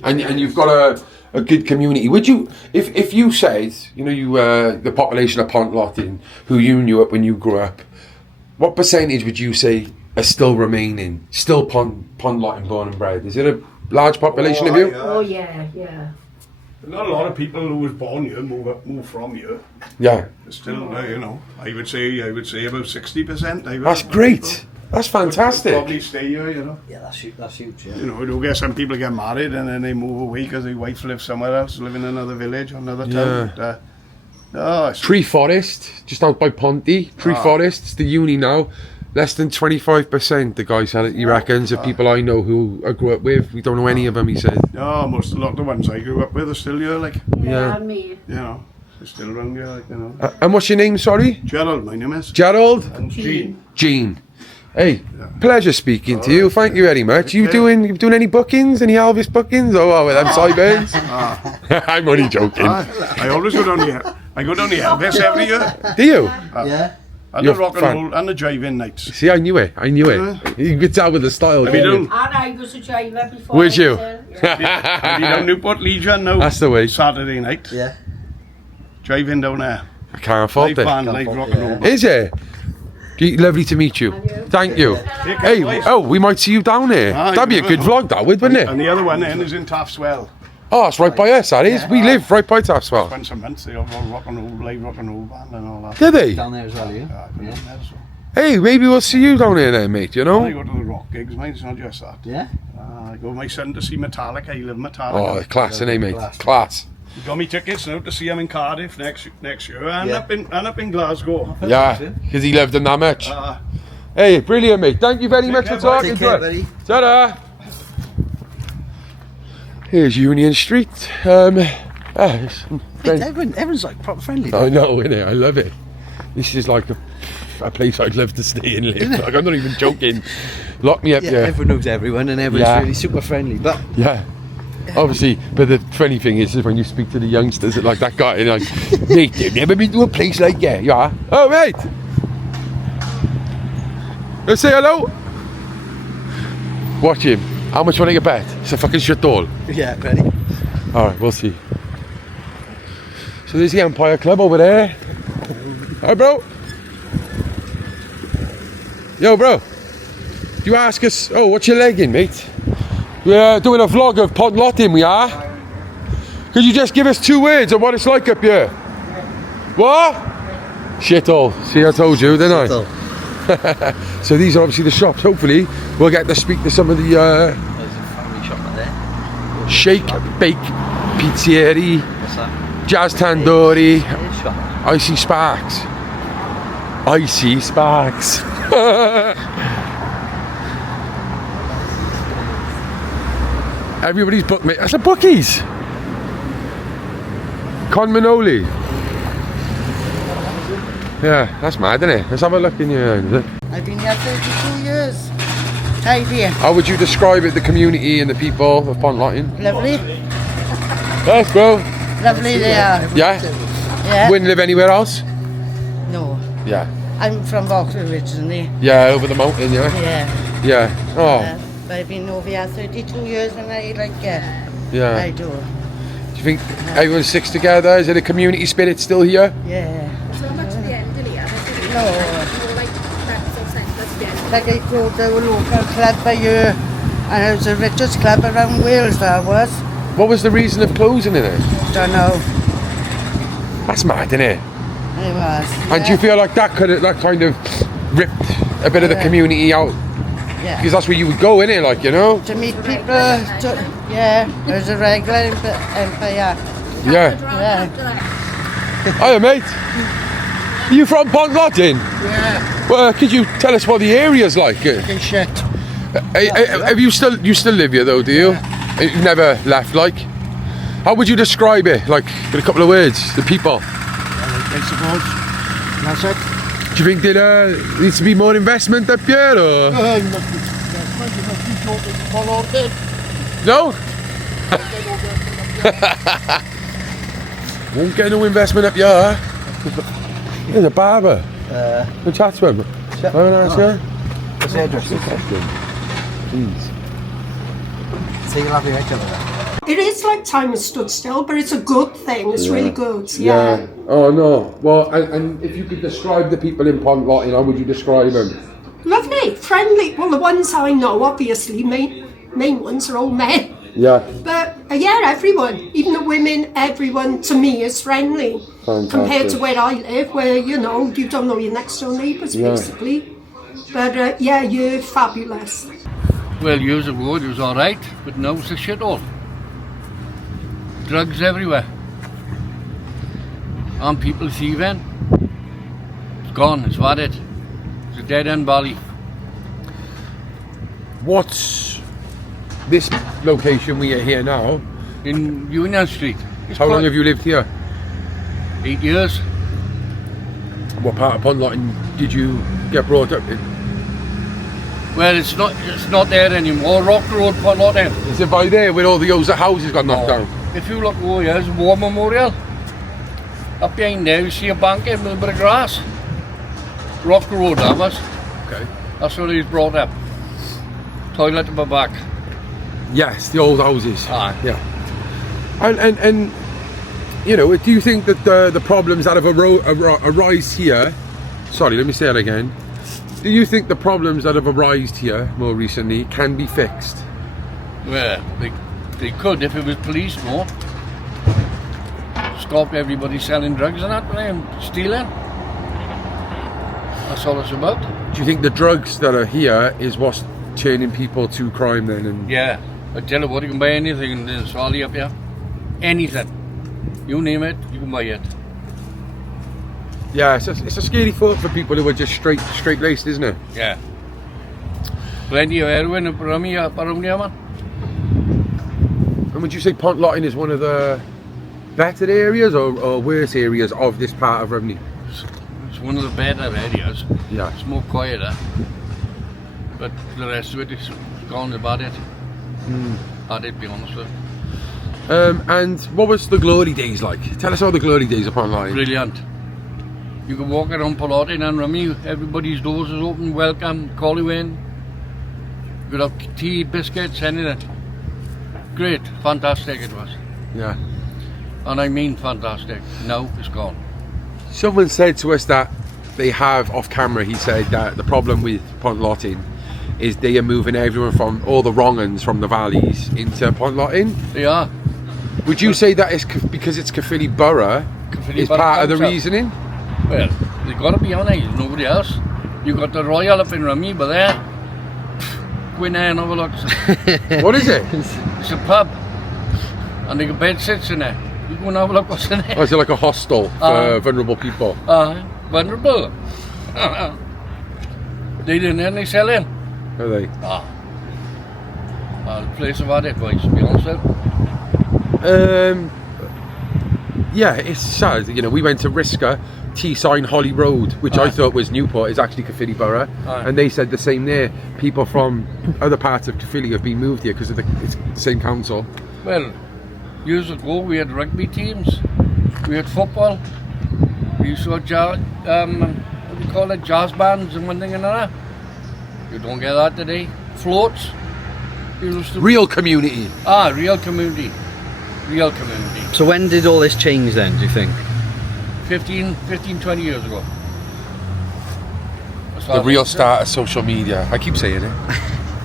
And you've got a good community. Would you, if you said, the population of Pontlottyn, who you knew up when you grew up, what percentage would you say are still remaining, still Pontlottyn born and bred? Is it a large population of you? Oh yeah. Not a lot of people who was born here move from here. Yeah. Still, I would say about 60%. That's great. That's fantastic. Probably stay here, Yeah, that's huge. Yeah. You get some people get married and then they move away because their wife lives somewhere else, live in another village or another town. But, Tree Forest, just out by Ponty. Tree Forest, it's the uni now. Less than 25%, the guy said it, he reckons, of people I know who I grew up with. We don't know any of them, he said. No, a lot of the ones I grew up with are still here, like. Yeah, me. They're still around here, like, And what's your name, sorry? Gerald, my name is. Gerald? And Jean. Jean. Hey, pleasure speaking to you. Thank you very much. You doing any bookings? Any Elvis bookings? Oh, with them sideburns? I'm only joking. I always go down here. I go down the Elvis every year. Do you? Yeah. And You're the rock and fan. roll and the driving nights. See, I knew it. You could tell with the style. Have you done? And I was a driver before. Would you? Have you done Newport Legion now? That's the way. Saturday night. Yeah. Driving down there. I can't fault Live it. band, live rock and roll. Is it? Lovely to meet you. Thank you. Hey, we might see you down there. Ah, That'd be a good vlog, that would, wouldn't it? And the other one then is in Taffswell. Oh, it's right by us, that is. We live right by Taffswell. Once a month they have a rock and roll, live rock and roll band and all that. Did they? Down there as well, yeah. Hey, maybe we'll see you down there then, mate, you know? I go to the rock gigs, mate, it's not just that. Yeah? I go with my son to see Metallica, he lives Metallica. Oh, class, innit, mate? Class. He got me tickets now to see him in Cardiff next year and up in Glasgow. Yeah, because he loved them that much. Hey, brilliant, mate. Thank you very much for talking to us. Ta-da! Here's Union Street. Everyone's like proper friendly. I know, innit? I love it. This is like a place I'd love to stay and live. Like, I'm not even joking. Lock me up here. Everyone knows everyone and everyone's really super friendly. But yeah. Obviously, but the funny thing is when you speak to the youngsters like that guy, and like, mate, you've never been to a place like that. Yeah. Oh, mate. Let's say hello. Watch him. How much want to get bet? It's a fucking shit all. yeah, ready? Alright, we'll see. So there's the Empire Club over there. Hi, bro. Yo, bro. Do you ask us, oh, what's your leg in, mate? We're doing a vlog of Pontlottyn, we are. Could you just give us 2 words of what it's like up here? What? Shit all. See, I told you, didn't I? So these are obviously the shops. Hopefully, we'll get to speak to some of the There's a family shop right there. Shake, Bake, Pizzeria, What's that? Jazz Tandoori, Shop. Icy Sparks. Icy Sparks. Everybody's booked, mate. That's the bookies. Con Manoli. Yeah, that's mad, isn't it? Let's have a look in your hand, is it? I've been here 32 years. Hi dear. How would you describe it, the community and the people of Pontlottyn? Lovely. Yes, bro. Lovely they are. Yeah? Yeah. Wouldn't live anywhere else? No. Yeah. I'm from Vauxhall originally. Yeah, over the mountain, yeah? Yeah. Yeah. Oh. But I've been over here 32 years and I like it. Yeah. I do. Do you think everyone sticks together? Is it a community spirit still here? Yeah. So much at the end, didn't you? No. More like reps or centres at the end. Like I go to a local club by here and it was the richest club around Wales that was. What was the reason of closing it? Don't know. That's mad, isn't it? It was. And do you feel like that kind of ripped a bit of the community out? Yeah. Because that's where you would go, innit? Like, you know? To meet people, yeah, there's a regular Empire. Yeah. Yeah. Hiya, mate. Are you from Pontlottyn? Yeah. Well, could you tell us what the area's like? Fucking shit. Have you still live here though, do you? You've never left, like? How would you describe it, like, with a couple of words, the people? I suppose. That's it. Do you think there needs to be more investment up here, or? No? Won't get no investment up here. There's a barber. We'll chat to him. Have a nice day. What's the address? Please. So you'll have your head over there. It is like time has stood still, but it's a good thing. It's really good. Yeah. Oh no. Well, and if you could describe the people in Pontlottyn, how would you describe them? Lovely, friendly. Well, the ones I know, obviously, main ones are all men. Yeah. But yeah, everyone, even the women, everyone to me is friendly. Fantastic. Compared to where I live, where you don't know your next door neighbours, basically. But yeah, you're fabulous. Well, years ago it was alright, but now it's a shithole. Drugs everywhere. And people thieving. It's gone, it's had it. It's a dead end valley. What's this location we are here now? In Union Street. How long have you lived here? 8 years. What part of Pontlottyn did you get brought up in? Well, it's not there anymore. Rock Road, Pontlottyn. Is it by there where all the houses got knocked down? If you look over here, there's a war memorial. Up behind there, you see a bank with a bit of grass. Rock Road, that was. Okay. That's where he was brought up. Toilet at my back. Yes, the old houses. Aye. Yeah. And you know, do you think that the problems that have arise here? Sorry, let me say that again. Do you think the problems that have arisen here more recently can be fixed? Well, they could if it was police more. Stop everybody selling drugs and that, and stealing. That's all it's about. Do you think the drugs that are here is what's turning people to crime then? And Yeah, I tell you what, you can buy anything in this valley up here. Anything. You name it, you can buy it. yeah, it's a scary thought for people who are just straight-laced, isn't it? Yeah. Plenty of heroin up around here, man. And would you say Pontlottyn is one of the better areas or worse areas of this part of Rumney? It's one of the better areas. Yeah. It's more quieter. But the rest of it is gone about it. I'd be honest with you. And what was the glory days like? Tell us how the glory days of Pontlottyn. Brilliant. You can walk around Pontlottyn and Rumney, everybody's doors is open, welcome, call you in. You could have tea, biscuits, anything. Great, fantastic it was. Yeah. And I mean fantastic. Now it's gone. Someone said to us that they have, off camera, he said that the problem with Pontlottyn is they are moving everyone from all the wrong uns from the valleys into Pontlottyn. They are. Would you say that is because it's Caerphilly Borough is part of the reasoning? Well, they got to be on it, there's nobody else. You got the Royal up in Rumney, but there, go in there and have a look. What is it? It's a pub, and they got bed sits in there. You go and have a look what's in there. Oh, is it like a hostel for vulnerable people? Vulnerable. They didn't and they sell in. Are they? The place of had it, boys, to be honest with you. Yeah, it's sad. You know, we went to Risca, T-Sign Holly Road, which I thought was Newport, is actually Caerphilly Borough, and they said the same there. People from other parts of Caerphilly have been moved here because of it's the same council. Well, years ago we had rugby teams, we had football, we saw what do you call it, jazz bands and one thing and another. You don't get that today. Floats. Real community. Real community. Real community. So when did all this change then, do you think? 15, 20 years ago. The real start of social media. I keep saying it.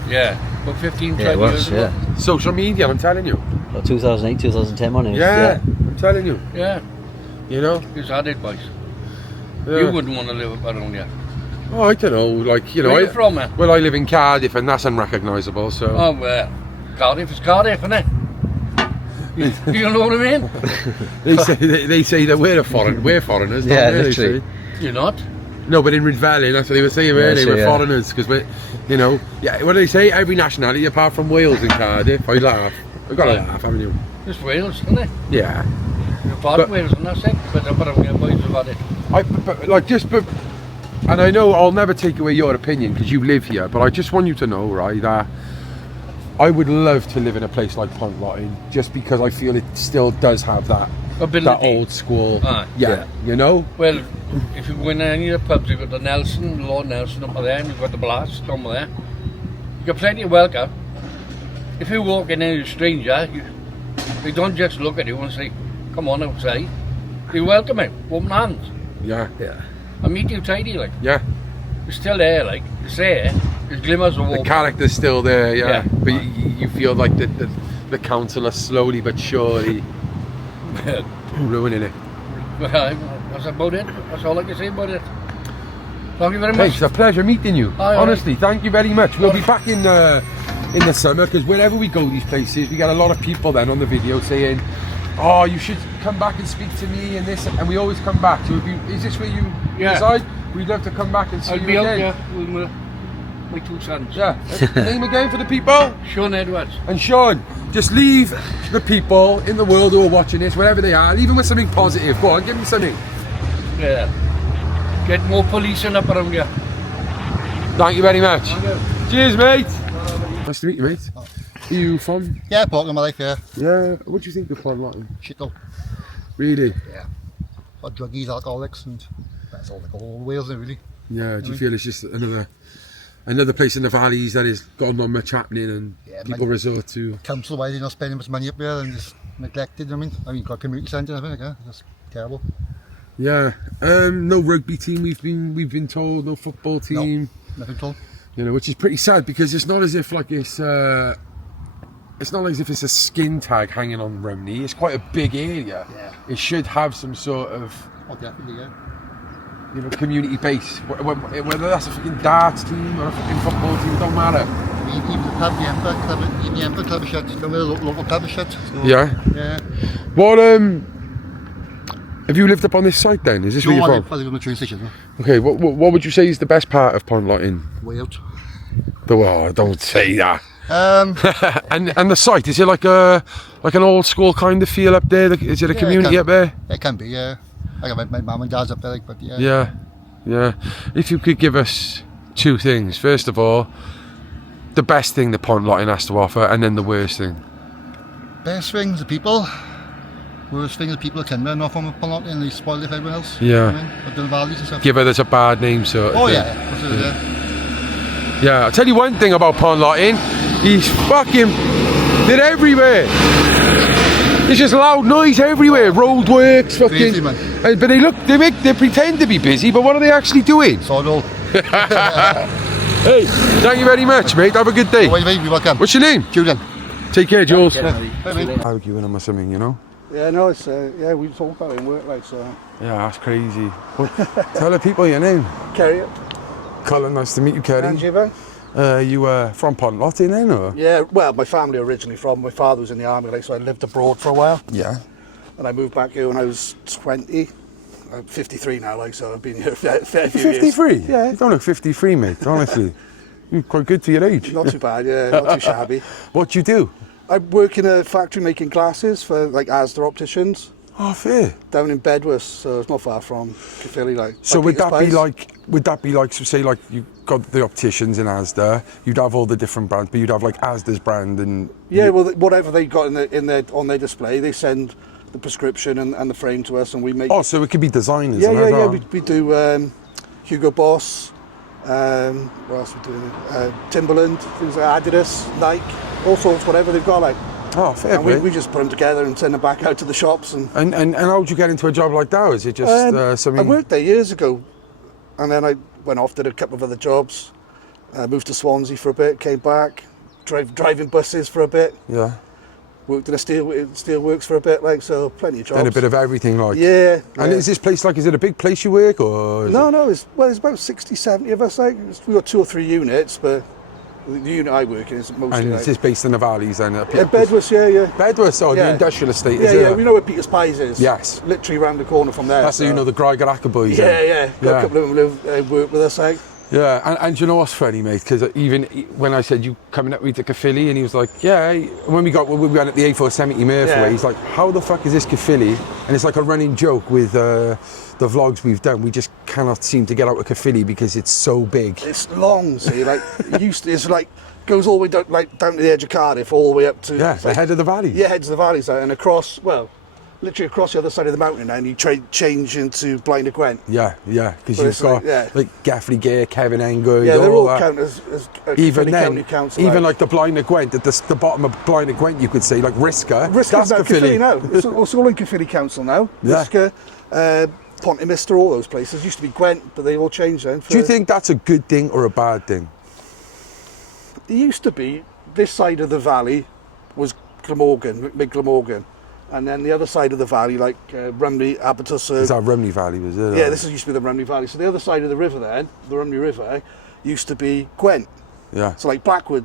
Yeah, but 15, 20 years ago. Social media, I'm telling you. Well, 2008, 2010 on it. Yeah, I'm telling you. Yeah. You know? It's had it, boys. Yeah. You wouldn't want to live around here. Oh, I don't know, like, you know. Where are you from, man? Well, I live in Cardiff and that's unrecognisable, so. Oh, well, Cardiff is Cardiff, isn't it? You know what I mean? they say that we're foreigners. Yeah, don't they, literally. You're not? No, but in Red Valley, that's what they were saying earlier, we're foreigners, because we're, you know, yeah, what do they say? Every nationality apart from Wales and Cardiff. I laugh. I've got to laugh, haven't you? It's Wales, isn't it? Yeah. You're part of Wales, and that's it. But I'm boys about it. And I know I'll never take away your opinion because you live here, but I just want you to know, right, that I would love to live in a place like Pontlottyn just because I feel it still does have that old school. You know? Well, if you go in any of the pubs, you've got the Nelson, Lord Nelson up there, and you've got the Blast over there. You've got plenty of welcome. If you walk in as a stranger, they don't just look at you and say, come on outside. They welcome you, open hands. Yeah. I meet you tidy, like. Yeah. It's still there, like. It's there. There's glimmers of the character's still there, yeah. But you feel like the council are slowly but surely ruining it. Well, that's about it. That's all I can say about it. Thank you very much. It's a pleasure meeting you. Honestly, thank you very much. We'll be back in the summer because wherever we go these places, we get a lot of people then on the video saying, oh, you should come back and speak to me and this, and we always come back. So is this where you decide? We'd love to come back and see you again. Out, with my two sons. Yeah. Name again for the people? Sean Edwards. And Sean, just leave the people in the world who are watching this, wherever they are, leave them with something positive. Go on, give them something. Yeah. Get more policing up around here. Thank you very much. Thank you. Cheers, mate. Nice to meet you, mate. Are you from? Yeah, part of my life, yeah. Yeah. What do you think of Pontlottyn? Shit though. Really? Yeah. Got druggies, alcoholics, and that's all the whole Wales, really. Yeah, do you feel it's just another place in the valleys that has got not much happening and people resort to? Council-wise, they're not spending much money up there and just neglected, I mean, got a community centre and everything, that's terrible. Yeah, no rugby team we've been told, no football team. No, nothing told. You know, which is pretty sad because it's not as if like it's not as if it's a skin tag hanging on Rumney. It's quite a big area. Yeah. It should have some sort of, Definitely, yeah. you know, community base. Whether that's a fucking darts team or a fucking football team, it don't matter. I mean, even the pub, the Emperor Club, even the Emperor Club is shut. The local pub is shut. So, Yeah. Yeah. What have you lived up on this site then? Is this where you're from? I live on the train station. Huh? Okay, what would you say is the best part of Pontlottyn? Way out. Don't say that. Um, and the site, is it like an old school kind of feel up there? Is it a community up there? It can be, yeah. I got my mum and dad's up there, like, but yeah. Yeah. If you could give us two things. First of all, the best thing that Pontlottyn has to offer, and then the worst thing. Best things, the people. Worst thing is people that come off on Pontlottyn and they spoil it for everyone else. Yeah. You know what I mean? Up the valleys and stuff. Give others a bad name, sort of Oh thing. yeah. Yeah, I'll tell you one thing about Pontlottyn. They're everywhere. There's just loud noise everywhere. Road works, fucking. Crazy, man. But they pretend to be busy, but what are they actually doing? Sod all. Hey, thank you very much, mate. Have a good day. Oh, you're welcome. What's your name? Julian. Take care, Jules. Bye, mate. Arguing them or something, you know? Yeah, no, it's we talk about it in work, like, so. Yeah, that's crazy. Well, tell the people your name. Kerry. Colin, nice to meet you, Kerry. And you, Ben? You were from Pontlottyn then, or? Yeah, well, my family originally from. My father was in the army, like, so I lived abroad for a while. Yeah. And I moved back here when I was 20. I'm 53 now, like, so I've been here a fair few years. 53? Yeah. You don't look 53, mate, honestly. You're quite good for your age. Not too bad, yeah, not too shabby. What do you do? I work in a factory making glasses for, like, Asda opticians. Oh, fair. Down in Bedworth, so it's not far from Caerphilly, like. So would that be like, so say like you got the opticians in Asda, you'd have all the different brands, but you'd have like Asda's brand and... Yeah, well, whatever they got on their display, they send the prescription and the frame to us, and we make... Oh, so it could be designers. Yeah. We do Hugo Boss, what else we do? Timberland, things like Adidas, Nike, all sorts, whatever they've got, like. Oh, fair and play. we just put them together and send them back out to the shops. And how did you get into a job like that? Is it just something... I worked there years ago, and then I went off, did a couple of other jobs, moved to Swansea for a bit, came back, driving buses for a bit. Yeah. Worked in a steelworks for a bit, like, so plenty of jobs. And a bit of everything, like. Yeah. And is this place like, is it a big place you work, or? No, it's about 60, 70 of us, like. We've got 2 or 3 units, but the unit I work in is mostly. And like, is this based in the valleys then? Bedworth, yeah. Bedworth, the industrial estate, is it? Yeah, we know where Peter's Pies is. Yes. Literally around the corner from there. That's so. You know the Graigaracca boys. Yeah. Got a couple of them work with us, like. Yeah, and you know what's funny, mate? Because even when I said you coming up with the Caerphilly, and he was like, yeah. When we went at the A470 Murphy, he's like, how the fuck is this Caerphilly? And it's like a running joke with the vlogs we've done. We just cannot seem to get out of Caerphilly because it's so big. It's long, see, like it's like goes all the way down to the edge of Cardiff, all the way up to the head of the valley. Yeah, heads of the valleys, and across, well, literally across the other side of the mountain, and you change into Blaen y Gwent. Yeah, because you've got like Gaffney Gare, Kevin Engard. Yeah, they're all that. count as even then, County Council. Even like the Blaen y Gwent, at the bottom of Blaen y Gwent, you could say like Risca. Risca's now Caerphilly now. It's all in Caerphilly Council now. Yeah. Risca, Pontymister, all those places used to be Gwent, but they all changed then. Do you think that's a good thing or a bad thing? It used to be this side of the valley was Mid Glamorgan. And then the other side of the valley, like Rumney, Abertwysig. Is that Rumney Valley, was it? Yeah, this used to be the Rumney Valley. So the other side of the river then, the Rumney River, used to be Gwent. Yeah. So like Blackwood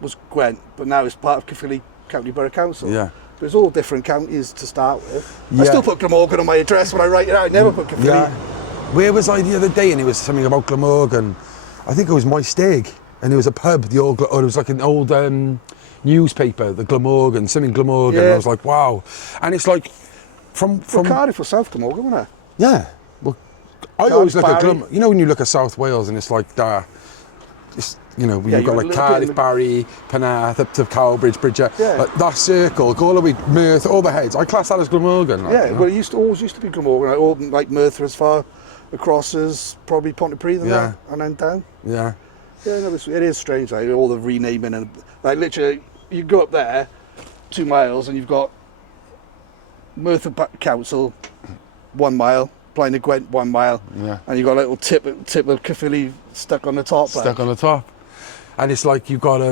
was Gwent, but now it's part of Caerphilly County Borough Council. Yeah. But it's all different counties to start with. Yeah. I still put Glamorgan on my address when I write it out. I never put Caerphilly. Yeah. Where was I the other day? And it was something about Glamorgan. I think it was My Steg. And there was a pub, it was like an old newspaper, the Glamorgan, something Glamorgan. Yeah. I was like, wow. And it's like from Cardiff was South Glamorgan, wasn't it? Yeah. Well, I always look at you know when you look at South Wales and it's like that. It's, you know, you've got like Cardiff, Barry, Penarth, up to Cowbridge, Bridger, like that circle, go all the way Merthyr, all the heads. I class that as Glamorgan. Like, yeah, well, it always used to be Glamorgan, like Merthyr as far across is probably Pontlottyn and then down. Yeah. Yeah, no, it is strange, like all the renaming and like literally you go up there 2 miles and you've got Merthyr Council 1 mile, Blaen y Gwent 1 mile, and you've got a little tip of Caerphilly stuck on the top. Stuck on the top. And it's like you've got,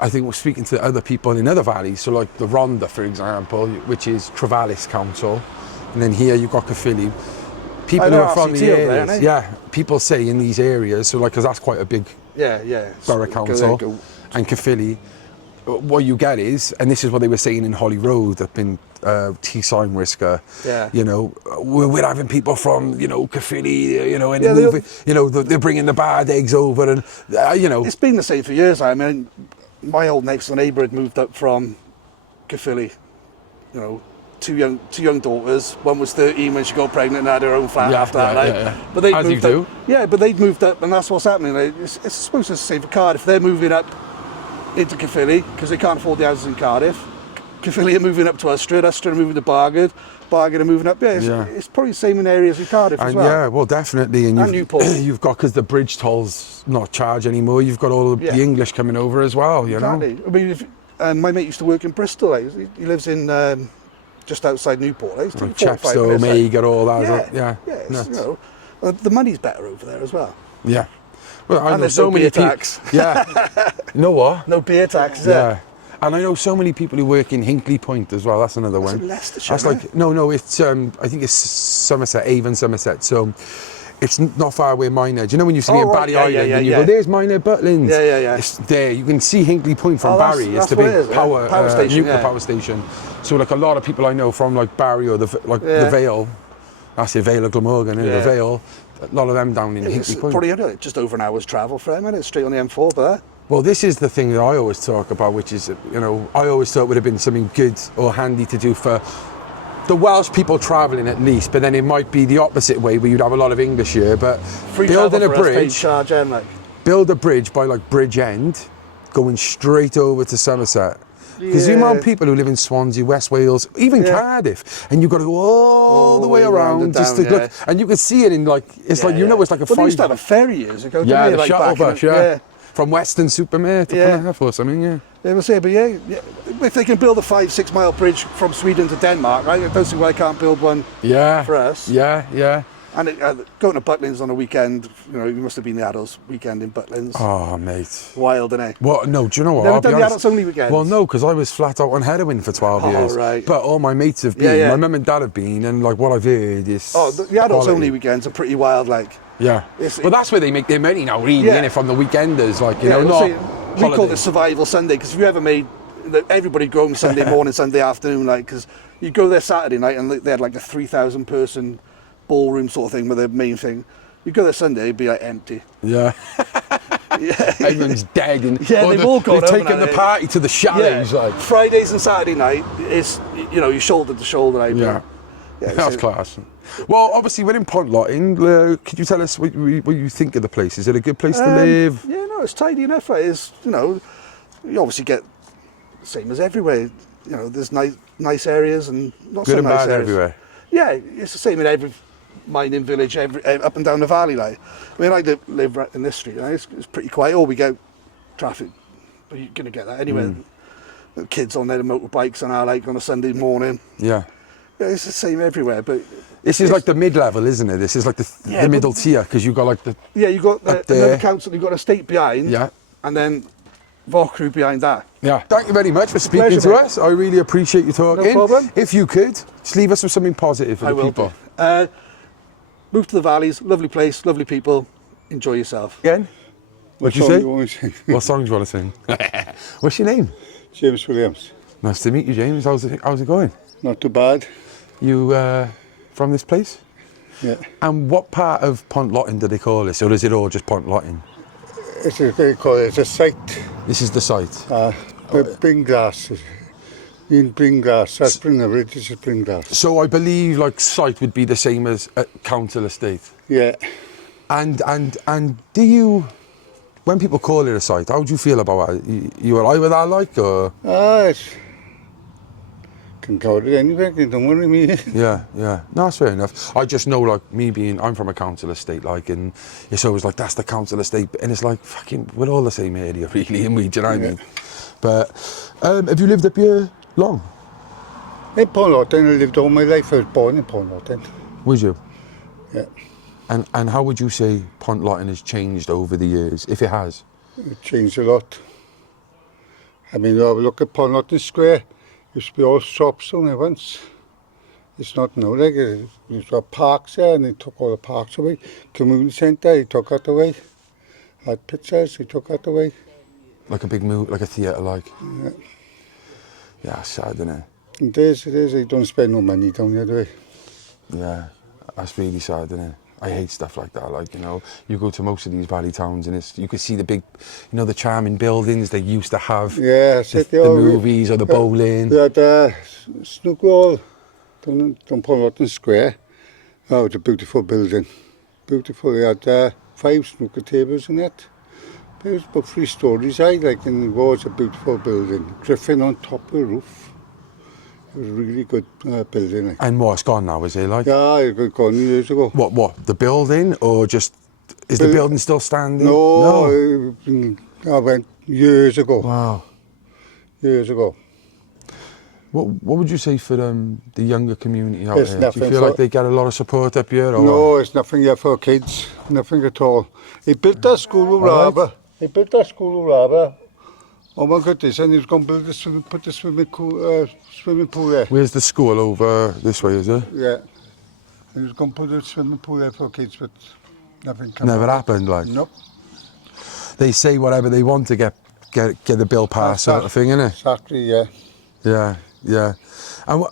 I think we're speaking to other people in other valleys, so like the Rhondda, for example, which is Trefalis Council, and then here you've got Caerphilly. People who are from the areas, people say in these areas, so like, because that's quite a big borough council, and Caerphilly, what you get is, and this is what they were saying in Holly Road up in T-Sign Whisker, you know, we're having people from, you know, Caerphilly, you know, and they're bringing the bad eggs over, and you know, it's been the same for years. I mean, my old next door neighbour had moved up from Caerphilly, you know, two young daughters. One was 13 when she got pregnant and had her own flat after that. But they moved up. Yeah, but they'd moved up, and that's what's happening. It's supposed to be the same for Cardiff. They're moving up into Caerphilly because they can't afford the houses in Cardiff. Caerphilly are moving up to Ulster are moving to Bargard are moving up. It's probably the same in areas in Cardiff as well. Yeah, well, definitely. And Newport. You've got, because the bridge toll's not charged anymore, you've got all the English coming over as well, you know. I mean, my mate used to work in Bristol. He lives in just outside Newport. Chepstow, Meager, all that. You know, the money's better over there as well. Yeah. Well, I and know so many tax. Yeah. You know what? No beer tax. Yeah. And I know so many people who work in Hinkley Point as well. That's another one. Leicestershire. That's like no. It's I think it's Somerset, Avon, Somerset. So it's not far away Minor. Do you know when you see me in Barry Island and you go, "There's Minor Butlins." Yeah. It's there. You can see Hinkley Point from Barry. It's the big power station, nuclear power station. So like a lot of people I know from like Barry or the Vale. That's the Vale of Glamorgan, the Vale. A lot of them down in Hinkley Point. Probably just over an hour's travel for them, and it's straight on the M4 there. Well, this is the thing that I always talk about, which is, you know, I always thought would have been something good or handy to do for the Welsh people travelling at least, but then it might be the opposite way where you'd have a lot of English here, but building a bridge, build a bridge by like Bridgend, going straight over to Somerset. Because the amount of people who live in Swansea, West Wales, even Cardiff, and you've got to go all the way around just to look, and you can see it in like, it's like, you know, it's like a they used to have a ferry years ago, didn't the they? Like shuttle bus, from Weston-super-Mare to Penarth or something, They will say, but if they can build a 5-6 mile bridge from Sweden to Denmark, right, I don't see why they can't build one for us. Yeah. And going to Butlins on a weekend, you know, you must have been the adults' weekend in Butlins. Oh, mate. Wild, innit? Well, no, do you know what? Never done the adults only weekends? Well, no, because I was flat out on heroin for 12 years. Right. But all my mates have been. My mum and dad have been, and like what I've heard is. Oh, the adults only weekends are pretty wild, like. Yeah. Well, that's where they make their money now, really, innit? From the weekenders, like, you know, we call it Survival Sunday, because if you ever made. Everybody go home Sunday morning, Sunday afternoon, like, because you go there Saturday night and they had like a 3,000 person ballroom sort of thing with the main thing. You go there Sunday, it'd be like empty. Yeah. Everyone's dead, and they've all gone. They've taken the party to the chalets. Like Fridays and Saturday night is, you know, you shoulder to shoulder. Like, that's class. Well, obviously we're in Pontlottyn. Could you tell us what you think of the place? Is it a good place to live? Yeah, no, it's tidy enough. It is, you know, you obviously get the same as everywhere. You know, there's nice areas and not good so and nice bad areas. everywhere. Yeah, it's the same in every mining village, up and down the valley. Like, I mean, I live right in this street. Right? It's pretty quiet. Or we get traffic, but you're gonna get that anyway. The kids on their motorbikes and like on a Sunday morning. Yeah, it's the same everywhere. But this is like the mid-level, isn't it? This is like the middle tier, because you've got like the you got another council. You've got a state behind. Yeah, and then Vauxhall behind that. Yeah. Thank you very much for speaking to us. I really appreciate you talking. No problem. If you could, just leave us with something positive for the people. Move to the valleys, lovely place, lovely people, enjoy yourself. Again? What'd you say? What song do you want to sing? What's your name? James Williams. Nice to meet you, James. How's it going? Not too bad. You from this place? Yeah. And what part of Pontlottyn do they call this, or is it all just Pontlottyn? It's a site. This is the site? Bringlass. In Bringlass, that's Bringlass, this is Bringlass. So I believe like site would be the same as council estate? Yeah. And do you, when people call it a site, how do you feel about it? You alright with that, like, or? It can cover it anyway, you don't worry me. Yeah. No, that's fair enough. I just know, like, I'm from a council estate, like, and it's always like, that's the council estate, and it's like, fucking, we're all the same area, really, and we, do you know what I mean? But, have you lived up here long? In Pontlottyn, I lived all my life. I was born in Pontlottyn. Was you? Yeah. And how would you say Pontlottyn has changed over the years, if it has? It changed a lot. I mean, have a look at Pontlottyn Square. It used to be all shops only once. It's not now, like, it used to have parks there, and they took all the parks away. Community centre, they took that away. Had pizzas, they took that away. Like a big move, like a theatre, like? Yeah. Yeah, sad, isn't it? It is, they don't spend no money down here, do they? Yeah, that's really sad, isn't it? I hate stuff like that, like, you know, you go to most of these valley towns and you can see the big, you know, the charming buildings they used to have. Yeah, the movies or the bowling. We had snooker hall down Pontlottyn Square. Oh, it's a beautiful building. Beautiful. They had 5 snooker tables in it. It was about 3 stories high, like, and it was a beautiful building. Griffin on top of the roof. It was a really good building. Like. And what, it's gone now, is it? Like? Yeah, it got gone years ago. What, the building, or just, is the building still standing? No, I went years ago. Wow. Years ago. What would you say for the younger community out It's here? Do you feel like they get a lot of support up here? Or no, it's nothing here for kids. Nothing at all. He built that school of Raba. He built that school of Raba. Oh my goodness, and he's going to build put the swimming pool there. Where's the school? Over this way, is it? Yeah. And he's going to put a swimming pool there for kids, but nothing came Never up. happened, like? Nope. They say whatever they want to get the bill passed, sort of thing, innit? Exactly, yeah. Yeah. And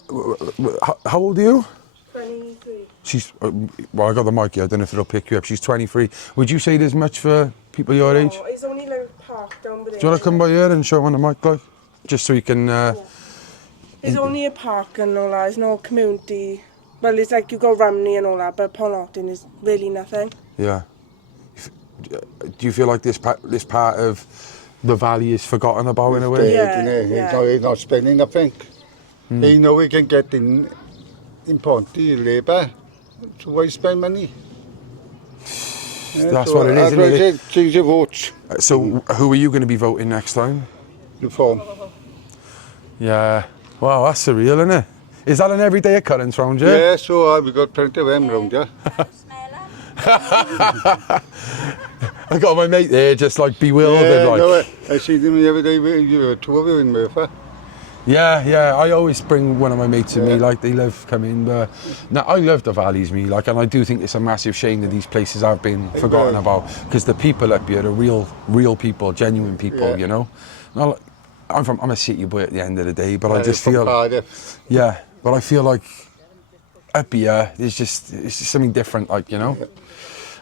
how old are you? 23. She's, well, I got the mic here, I don't know if it'll pick you up. She's 23. Would you say there's much for people your age? Oh, it's only like park down there. Do you want to come by here and show on the mic, like? Just so you can... There's only a park and all that, there's no community. Well, it's like you go Ramney and all that, but Pontlottyn is really nothing. Yeah. Do you feel like this part of the valley is forgotten about in a way? He's not spending nothing. He know he can get in Ponty labour, so why spend money? That's what it is, isn't it? Change your votes. So who are you going to be voting next time? Reform. Yeah. Wow, that's surreal, isn't it? Is that an everyday occurrence round here? Yeah, so we've got plenty of them round here. I got my mate there just like bewildered. I see them every day, you were 2 of you in Murphy. Yeah, I always bring one of my mates with me, like they love coming. Now, I love the valleys, me, like, and I do think it's a massive shame that these places have been forgotten about, because the people up here are real people, genuine people, you know. Now, I'm a city boy at the end of the day, but I just feel, but I feel like up here, it's just something different, like, you know.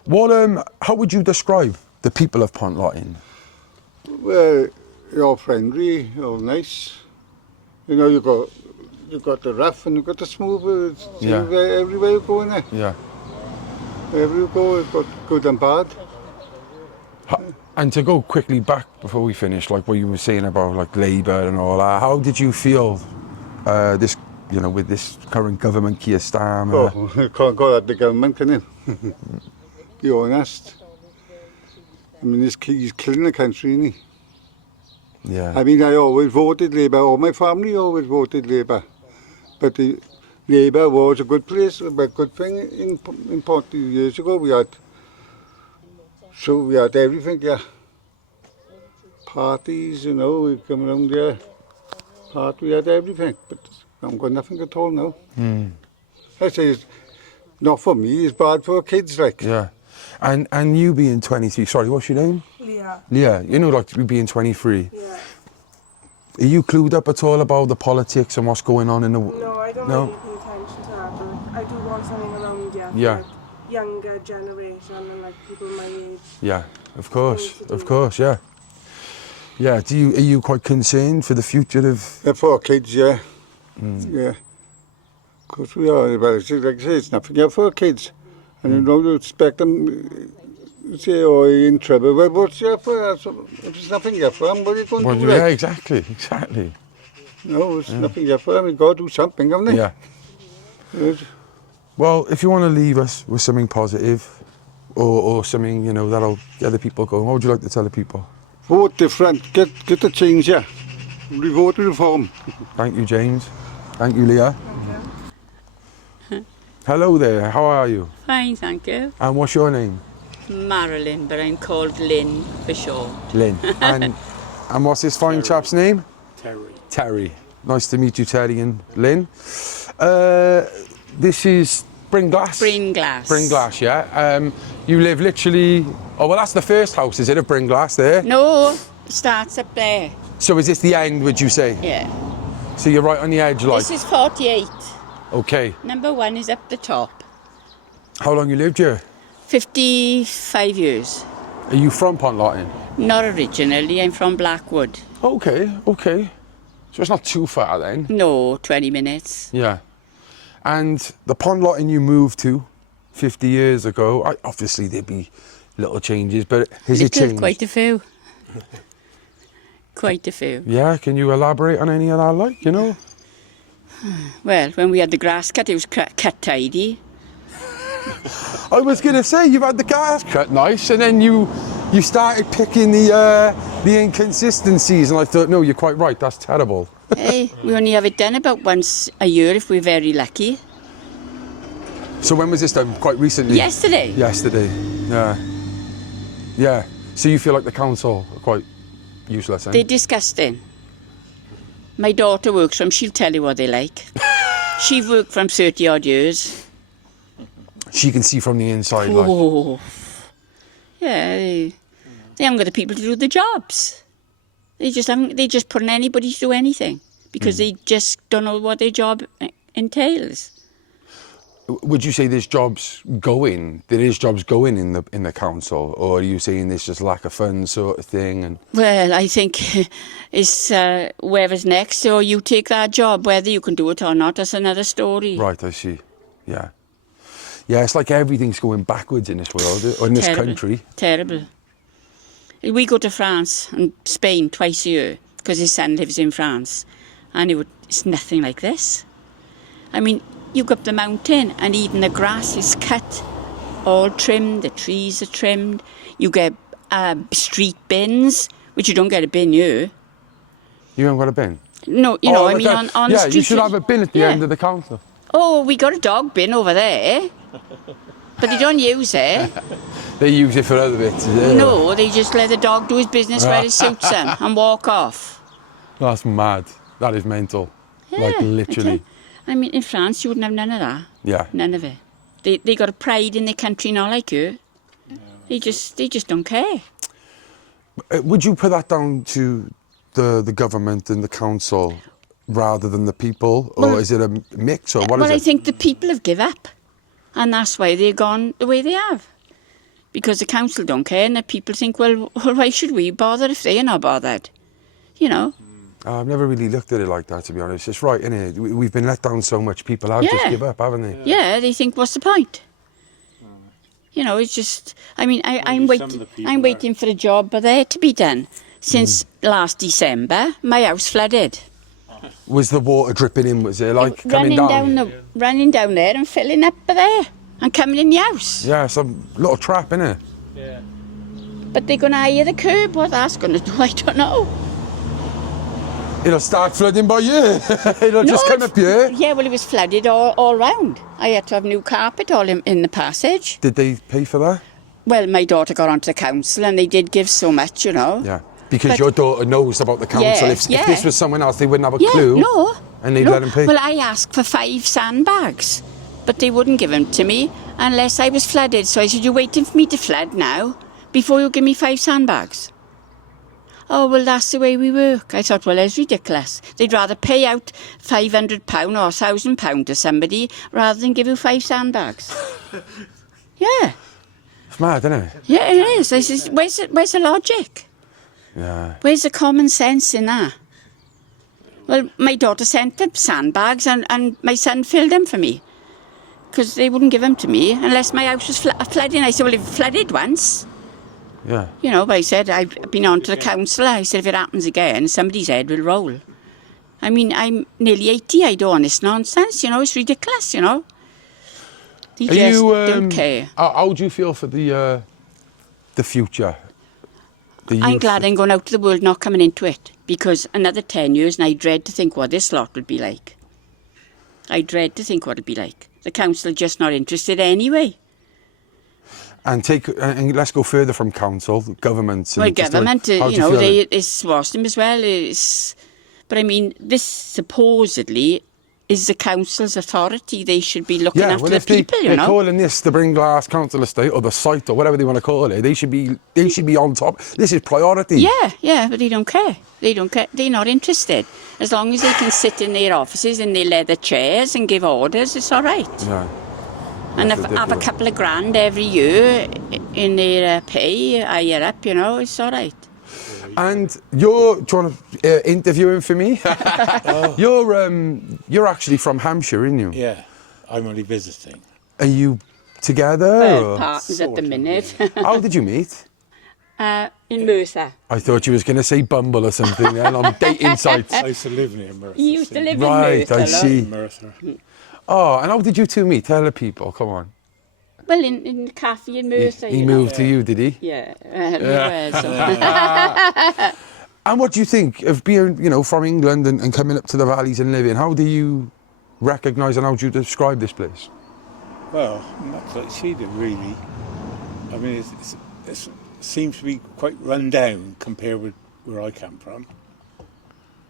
What, how would you describe the people of Pontlottyn? Well, you're all friendly, you're all nice. You know, you've got the rough and you've got the smooth. Everywhere you go in there. Yeah. Wherever you go, you've got good and bad. And to go quickly back before we finish, like what you were saying about like Labour and all that, how did you feel this, you know, with this current government, Keir Starmer? Oh, you can't go at the government, can you? Be honest. I mean, he's killing the country, isn't he? Yeah. I mean, I always voted Labour. All my family always voted Labour. But Labour was a good place, a good thing in Ponty years ago. We had everything, yeah. Parties, you know, we come around there. We had everything, but I haven't got nothing at all now. I say it's not for me, it's bad for kids, like. Yeah. And you being 23, sorry, what's your name? Leah, you know, like you being 23. Yeah. Are you clued up at all about the politics and what's going on in the... No, I don't really pay attention to that, but I do want something around here for like, younger generation and like people my age. Yeah, of course, yeah. Yeah, are you quite concerned for the future of... For kids, yeah. Yeah. Of course we are, but like I say, it's nothing here for kids. And you don't expect them... say, oh, you're in trouble. Well, what's your for? If there's nothing here for them, what are you going to do? Yeah, exactly. No, it's nothing different. We've got to do something, haven't we? Yeah. Good. Well, if you want to leave us with something positive or something, you know, that'll get the people going, what would you like to tell the people? Vote different. Get the change, yeah. Vote reform. Thank you, James. Thank you, Leah. Hello there, how are you? Fine, thank you. And what's your name? Marilyn, but I'm called Lynn for short. Lynn. And what's this fine chap's name? Terry. Terry. Nice to meet you, Terry and Lynn. This is Bringlass? Bringlass. Bringlass, yeah. You live literally... Oh, well, that's the first house, is it, of Bringlass there? No, it starts up there. So is this the end, would you say? Yeah. So you're right on the edge, like? This is 48. Okay. Number 1 is up the top. How long you lived here? 55 years. Are you from Pontlottyn? Not originally, I'm from Blackwood. Okay, okay. So it's not too far then? No, 20 minutes. Yeah. And the Pontlottyn you moved to 50 years ago, obviously there'd be little changes, but has it changed? Quite a few. Quite a few. Yeah, can you elaborate on any of that, like, you know? Well, when we had the grass cut, it was cut tidy. I was going to say, you've had the grass cut nice, and then you started picking the inconsistencies, and I thought, no, you're quite right, that's terrible. Hey, we only have it done about once a year if we're very lucky. So when was this done? Quite recently? Yesterday. Yesterday, yeah. Yeah, so you feel like the council are quite useless, eh? They're disgusting. My daughter works for them, she'll tell you what they like. She's worked from 30 odd years. She can see from the inside, like. Yeah, they haven't got the people to do the jobs. They just put in anybody to do anything because they just don't know what their job entails. Would you say there's jobs going? There is jobs going in the council, or are you saying there's just lack of funds sort of thing? And well, I think it's whoever's next, or you take that job, whether you can do it or not. That's another story. Right, I see. Yeah, yeah. It's like everything's going backwards in this world, or in this country. Terrible. We go to France and Spain twice a year because his son lives in France, and it's nothing like this. I mean, you go up the mountain and even the grass is cut, all trimmed, the trees are trimmed. You get street bins, which you don't get a bin here. You haven't got a bin? No, you know, I mean on the street. Yeah, you should have a bin at the end of the council. Oh, we got a dog bin over there, but they don't use it. They use it for other bits, is it? No, they just let the dog do his business where it suits him and walk off. That's mad. That is mental. Yeah, like literally. I mean, in France, you wouldn't have none of that. Yeah. None of it. They got a pride in their country, not like you. They just don't care. Would you put that down to the government and the council rather than the people, or is it a mix, or what is it? Well, I think the people have give up, and that's why they've gone the way they have. Because the council don't care, and the people think, well, why should we bother if they're not bothered? You know? I've never really looked at it like that, to be honest. It's right, isn't it? We've been let down so much, people have just give up, haven't they? Yeah, they think, what's the point? You know, it's just... I mean, I'm waiting for a job there to be done. Since last December, my house flooded. Was the water dripping in, was it, like, coming down? Running down there and filling up there and coming in the house. Yeah, it's a little trap, isn't it? Yeah. But they're going to hire the curb. What that's going to do, I don't know. It'll start flooding by you. It'll just come up here. Yeah, well, it was flooded all round. I had to have new carpet all in the passage. Did they pay for that? Well, my daughter got onto the council and they did give so much, you know. Yeah, because your daughter knows about the council. If this was someone else, they wouldn't have a clue. No. And they'd let them pay. Well, I asked for 5 sandbags, but they wouldn't give them to me unless I was flooded. So I said, you're waiting for me to flood now before you give me 5 sandbags? Oh, well, that's the way we work. I thought, well, that's ridiculous. They'd rather pay out £500 or £1,000 to somebody rather than give you 5 sandbags. Yeah. It's mad, isn't it? Yeah, it is. I says, where's the logic? Yeah. Where's the common sense in that? Well, my daughter sent them sandbags and my son filled them for me because they wouldn't give them to me unless my house was flooding. I said, well, it flooded once. Yeah. You know, but I said, I've been on to the council. I said, if it happens again, somebody's head will roll. I mean, I'm nearly 80, I don't, it's nonsense, you know, it's ridiculous, you know. They just don't care. How do you feel for the future? I'm glad I'm going out to the world, not coming into it, because another 10 years and I dread to think what this lot would be like. I dread to think what it'd be like. The council are just not interested anyway. And let's go further from council, government. Well, government, you know, it's lost them as well. But I mean, this supposedly is the council's authority. They should be looking after the people, you know. They're calling this the Bringlass Council Estate or the site or whatever they want to call it. They should be on top. This is priority. Yeah, but they don't care. They don't care. They're not interested. As long as they can sit in their offices in their leather chairs and give orders, it's all right. Yeah. And have a couple of grand every year in their pay, higher up, you know, it's all right. And you're trying to interview him for me? You're actually from Hampshire, aren't you? Yeah, I'm only visiting. Are you together? Well, partners at the minute. How did you meet? In Merthyr. I thought you was going to say Bumble or something then on dating sites. I used to live near Merthyr. You used to live in Right, Merthyr. I see. Merthyr. Oh, and how did you two meet? Tell the people, come on. Well, in the cafe in Merthyr. He moved to you, did he? Yeah. And what do you think of being, you know, from England and coming up to the valleys and living? How do you recognise and how do you describe this place? Well, not like she did, really. I mean, it seems to be quite run down compared with where I come from.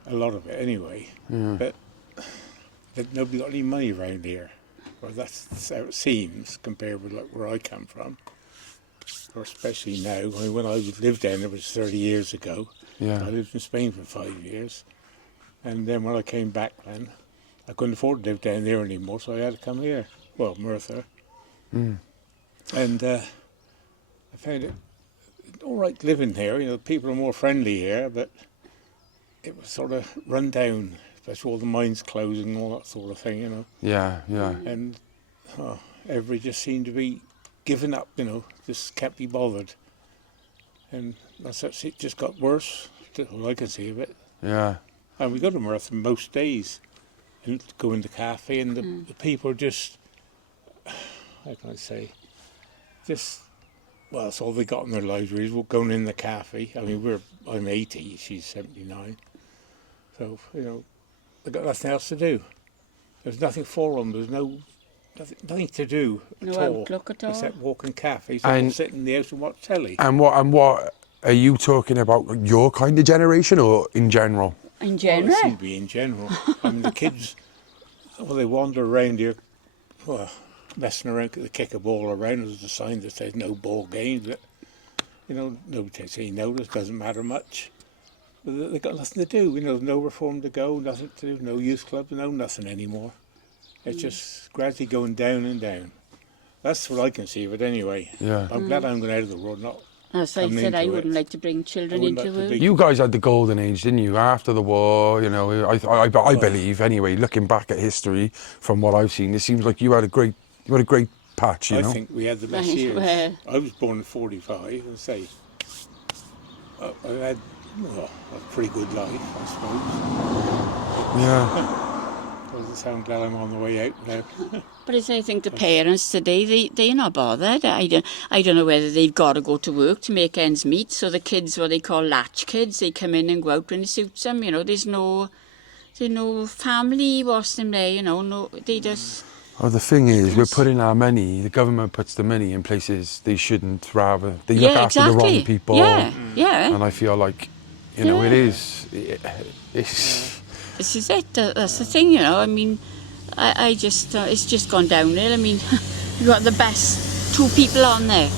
A lot of it, anyway. Yeah. But nobody got any money around here. Well, that's how it seems compared with like where I come from. Or especially now. I mean, when I lived down there was 30 years ago. Yeah. I lived in Spain for 5 years. And then when I came back then, I couldn't afford to live down there anymore, so I had to come here. Well, Merthyr. Mm. And I found it all right living here. You know, people are more friendly here, but it was sort of run down, especially all the mines closing and all that sort of thing, you know. Yeah. And everybody just seemed to be giving up, you know, just can't be bothered. And it just got worse, all I can see of it. Yeah. And we go to Merthyr most days and go in the cafe, and the people are just, how can I say, well, that's all they got in their lives really, is going in the cafe. I mean, I'm 80, she's 79. So, you know, they've got nothing else to do. There's nothing for them. There's nothing to do no at all. Outlook at all. Except walk in cafes and sit in the house and watch telly. And what are you talking about? Your kind of generation or in general? In general? Well, it seems to be in general. I mean, the kids, well, they wander around here, well, messing around, they kick a ball around. There's a sign that says no ball games. But, you know, nobody says no, it doesn't matter much. But they've got nothing to do. You know, nowhere for them to go, nothing to do, no youth club, no nothing anymore. It's just gradually going down and down. That's what I can see of it anyway. Yeah. I'm glad I'm going out of the world, not as I said, I wouldn't like to bring children into the world. You guys had the golden age, didn't you? After the war, you know, I believe anyway, looking back at history from what I've seen, it seems like you had a great patch, you know? I think we had the best years. Well, I was born in 45, and say, I had a pretty good life, I suppose. Yeah. I'm glad I'm on the way out now. But I think the parents today, they're not bothered. I don't know whether they've got to go to work to make ends meet. So the kids, what they call latch kids, they come in and go out when it suits them. You know, there's no family was them there. You know, no, they just. Oh, the thing is, we're putting our money. The government puts the money in places they shouldn't. Rather, they look after the wrong people. Yeah. And I feel like, you know, it is. This is it. That's the thing, you know. I mean, I just it's just gone downhill. I mean, you got the best 2 people on there.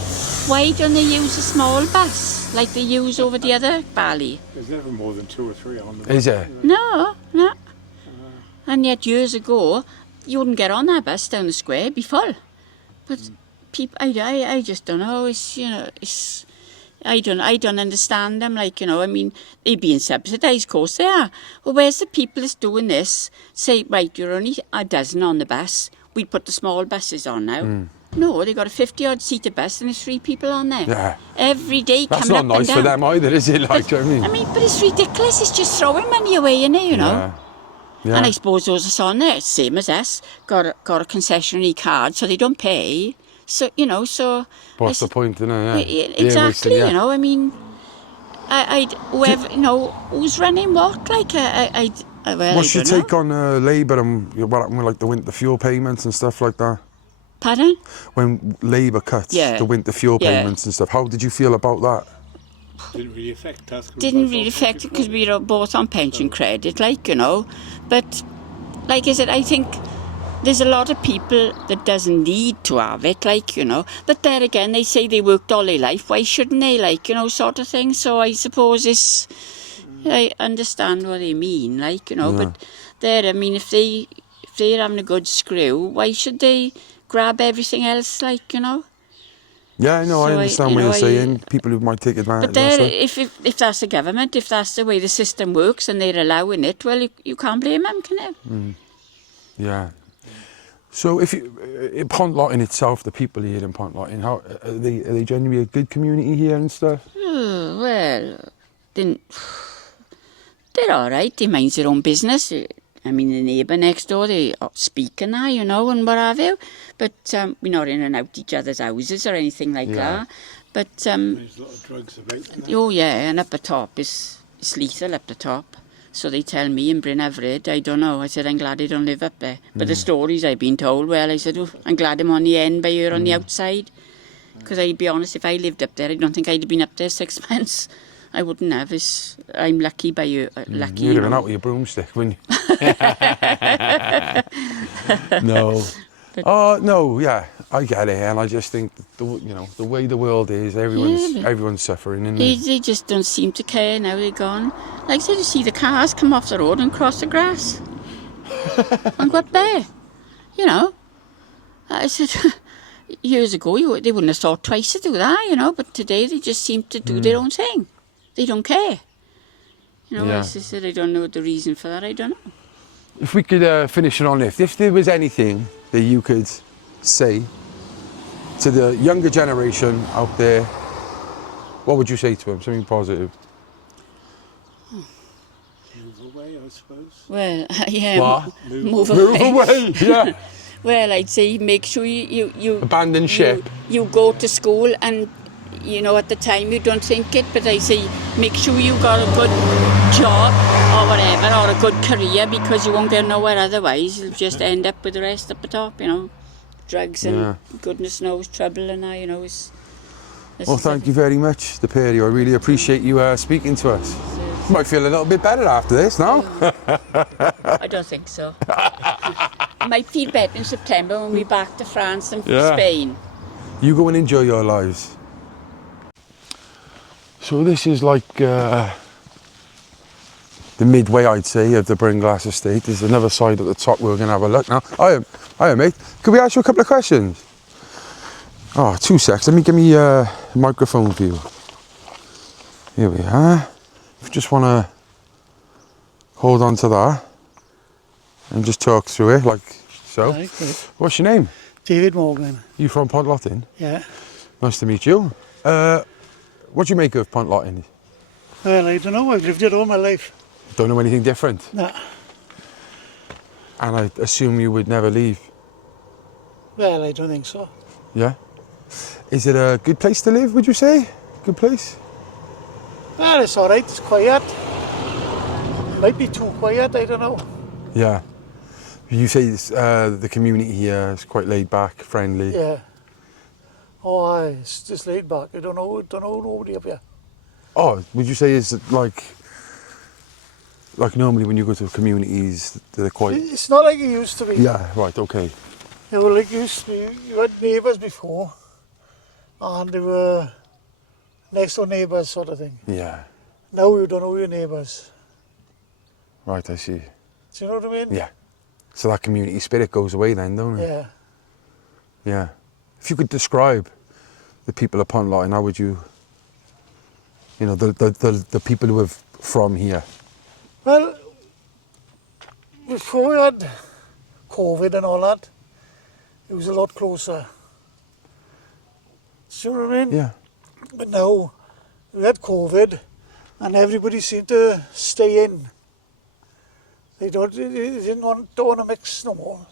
Why don't they use a small bus like they use over the other valley? There's never more than 2 or 3 on the bus. Is there? No. And yet years ago, you wouldn't get on that bus down the square, it'd be full. But people, I just don't know. It's, you know, it's. I don't understand them, like, you know, I mean, they're being subsidised, of course they are. Well, where's the people that's doing this? Say, right, you're only a dozen on the bus, we put the small buses on now. No, they got a 50-odd seater bus and there's 3 people on there. Yeah. Every day That's coming up and down. That's not nice for them either, is it? Like, but, I mean, but it's ridiculous, it's just throwing money away, you know. And I suppose those that's on there, same as us, got a concessionary card, so they don't pay. So, you know, so... What's the point, innit? Yeah. Exactly, Yeah. you know, I mean... whoever, you know, who's running what, like, well, What's I your don't know. take on Labour and what happened with like the winter fuel payments and stuff like that? Pardon? When Labour cut the winter fuel payments and stuff, how did you feel about that? Didn't really affect us. Didn't really affect it because we were both on pension credit, like, you know. But, like I said, I think there's a lot of people that doesn't need to have it, like, you know. But there again, they say they worked all their life. Why shouldn't they, like, you know, sort of thing. So I suppose it's... I understand what they mean, like, you know. But there, I mean, if they're having a good screw, why should they grab everything else, like, you know? Yeah, I know, So I understand what you're saying. People who might take advantage. But there, if that's the government, if that's the way the system works and they're allowing it, well, you can't blame them, can you? Yeah. So if you, in Pontlottyn itself, the people here in Pontlottyn, how are they genuinely a good community here and stuff? Well, they're all right. They mind their own business. I mean, the neighbour next door, they speak and that, you know, and what have you. But we're not in and out each other's houses or anything like that. But there's a lot of drugs about. oh yeah, and up the top is lethal up the top. So they tell me in Bryn Hyfryd, I don't know. I said, I'm glad I don't live up there. But the stories I've been told, well, I said, oh, I'm glad I'm on the end by here on the outside. Because I'd be honest, if I lived up there, I don't think I'd have been up there 6 months. I wouldn't have. I'm lucky by you. Lucky. You'd have been out with your broomstick, wouldn't you? No. Oh no, yeah, I get it, and I just think the way the world is, everyone's suffering, and they just don't seem to care now. They're gone. Like I said, you see the cars come off the road and cross the grass and go up there. You know, I said years ago they wouldn't have thought twice to do that. You know, but today they just seem to do their own thing. They don't care. You know, as I said, I don't know the reason for that. I don't know. If we could finish it on if there was anything that you could say to the younger generation out there, what would you say to them? Something positive? Move away, I suppose. Well, yeah, what? Move away. Yeah. Well, I'd say make sure you abandon ship. You go to school and, you know, at the time you don't think it, but I say make sure you got a good job or whatever, or a good career, because you won't get nowhere otherwise. You'll just end up with the rest up the top, you know, drugs and goodness knows trouble and that, you know. Well, thank you very much, the pair of you. I really appreciate you speaking to us. You might feel a little bit better after this, no? I don't think so. I might feel better in September when we're back to France and Spain. You go and enjoy your lives. So this is like the midway, I'd say, of the Brynglas estate. There's another side at the top where we're going to have a look now. Hiya, mate. Could we ask you a couple of questions? Oh, 2 secs. Let me give me a microphone for you. Here we are. If you just want to hold on to that and just talk through it like so. Right, good. What's your name? David Morgan. You from Pontlottyn? Yeah. Nice to meet you. What do you make of Pontlottyn? Well, I don't know. I've lived it all my life. Don't know anything different? Nah. And I assume you would never leave? Well, I don't think so. Yeah? Is it a good place to live, would you say? Good place? Well, it's all right. It's quiet. Might be too quiet. I don't know. Yeah. You say the community here is quite laid back, friendly. Yeah. Oh, aye, it's just laid back. I don't know nobody up here. Oh, would you say it's like normally when you go to communities, they're quite... It's not like it used to be. Yeah, right, okay. You know, like it used to be, you had neighbours before, and they were next door neighbours sort of thing. Yeah. Now you don't know your neighbours. Right, I see. Do you know what I mean? Yeah. So that community spirit goes away then, don't it? Yeah. Yeah. If you could describe the people of Pontlottyn, how would you, the people who are from here? Well, before we had COVID and all that, it was a lot closer. Do you know what I mean? Yeah. But now, we had COVID and everybody seemed to stay in. They didn't want to mix no more.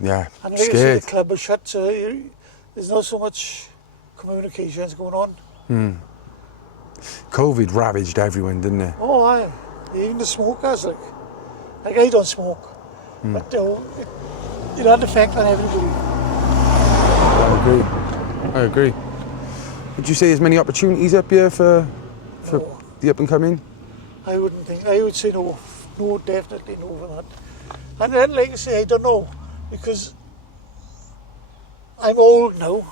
Yeah, And like I say, scared. the club was shut, so there's not so much communications going on. COVID ravaged everyone, didn't it? Oh, aye. Even the smokers, like I don't smoke, but it had an effect on everybody. I agree. Would you say there's many opportunities up here for the up and coming? I wouldn't think. I would say no. No, definitely no for that. And then, like I say, I don't know, because I'm old now,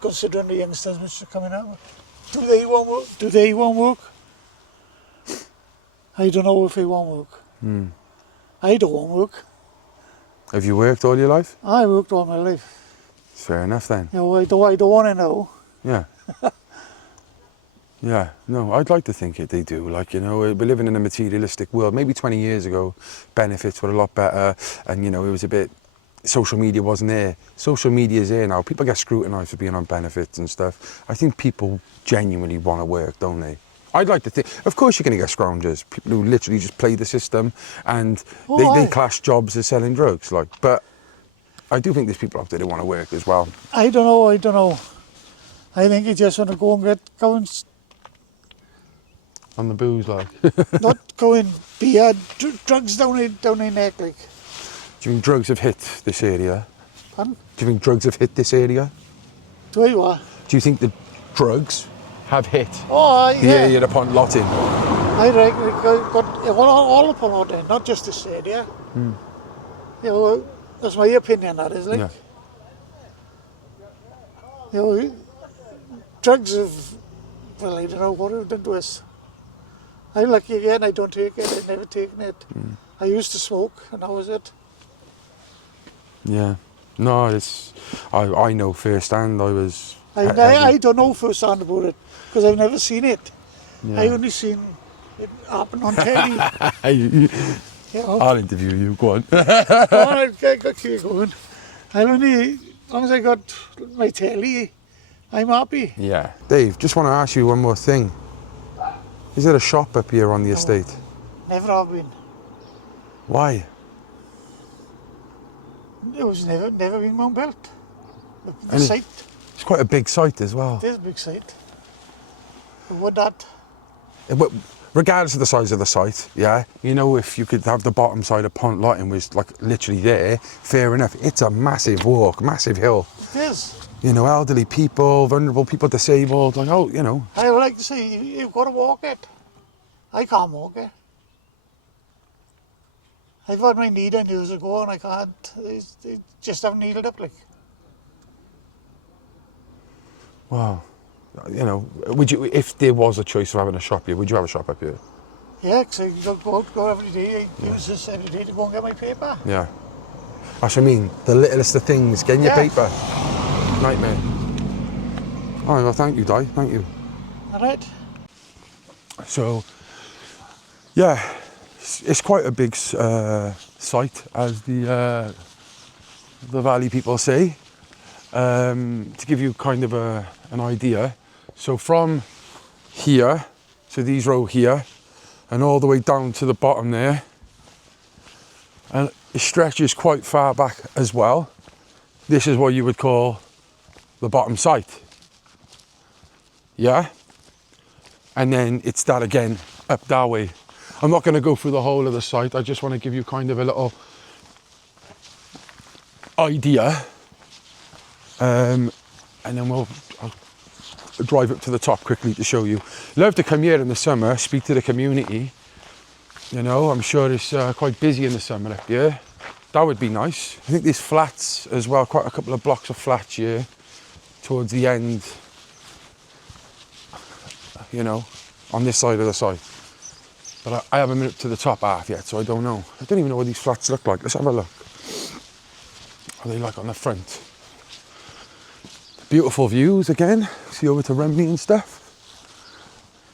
considering the youngsters which are coming out. Do they want work? Do they want work? I don't know if they want work. I don't want work. Have you worked all your life? I worked all my life. Fair enough then. You know, I don't want to know. Yeah. Yeah, no, I'd like to think they do. Like, you know, we're living in a materialistic world. Maybe 20 years ago, benefits were a lot better, and, you know, it was a bit... Social media wasn't there. Social media is here now. People get scrutinised for being on benefits and stuff. I think people genuinely want to work, don't they? I'd like to think... Of course you're going to get scroungers, people who literally just play the system, and they class jobs as selling drugs, like. But I do think there's people out there that want to work as well. I don't know. I think you just want to go and go and... On the booze, like. Not going beer, drugs down their neck, like. Do you think drugs have hit this area? Pardon? Do you think drugs have hit this area? Do you what? Do you think the drugs have hit the area of Pontlottyn? I reckon it got all upon all day, not just this area. You know, that's my opinion, that is, like. Yeah. You know, drugs have, well, I don't know what they've done to us. I'm lucky again, I don't take it, I've never taken it. I used to smoke, and that was it. Yeah. No, it's... I know firsthand, I don't know firsthand about it, because I've never seen it. Yeah. I only seen it happen on telly. You know? I'll interview you, go on. I got keep going. As long as I got my telly, I'm happy. Yeah. Dave, just want to ask you one more thing. Is there a shop up here on the estate? Never have been. Why? It was never been Mount Belt. The site. It's quite a big site as well. It is a big site. Would that? Regardless of the size of the site, yeah, you know, if you could have the bottom side of Pontlottyn was like literally there, fair enough. It's a massive walk, massive hill. It is. You know, elderly people, vulnerable people, disabled, like, oh, you know. I would like to say, you've got to walk it. I can't walk it. I've had my knee done years ago and I can't, they just haven't healed up, like. Wow. You know, would you, if there was a choice of having a shop here, would you have a shop up here? Yeah, because I go every day, I use this every day to go and get my paper. Yeah. That's what I mean, the littlest of things, getting your paper. Nightmare. All right, well, thank you, Di, thank you. All right. So, yeah, it's quite a big site, as the Valley people say. To give you kind of an idea, so from here, so these row here, and all the way down to the bottom there, and it stretches quite far back as well. This is what you would call the bottom site. Yeah? And then it's that again, up that way. I'm not going to go through the whole of the site, I just want to give you kind of a little idea. And then I'll drive up to the top quickly to show you. Love to come here in the summer, speak to the community. You know, I'm sure it's quite busy in the summer up here. That would be nice. I think there's flats as well, quite a couple of blocks of flats here towards the end, you know, on this side of the site. But I haven't been up to the top half yet, so I don't know. I don't even know what these flats look like. Let's have a look. What are they like on the front? Beautiful views again. See over to Remley and stuff.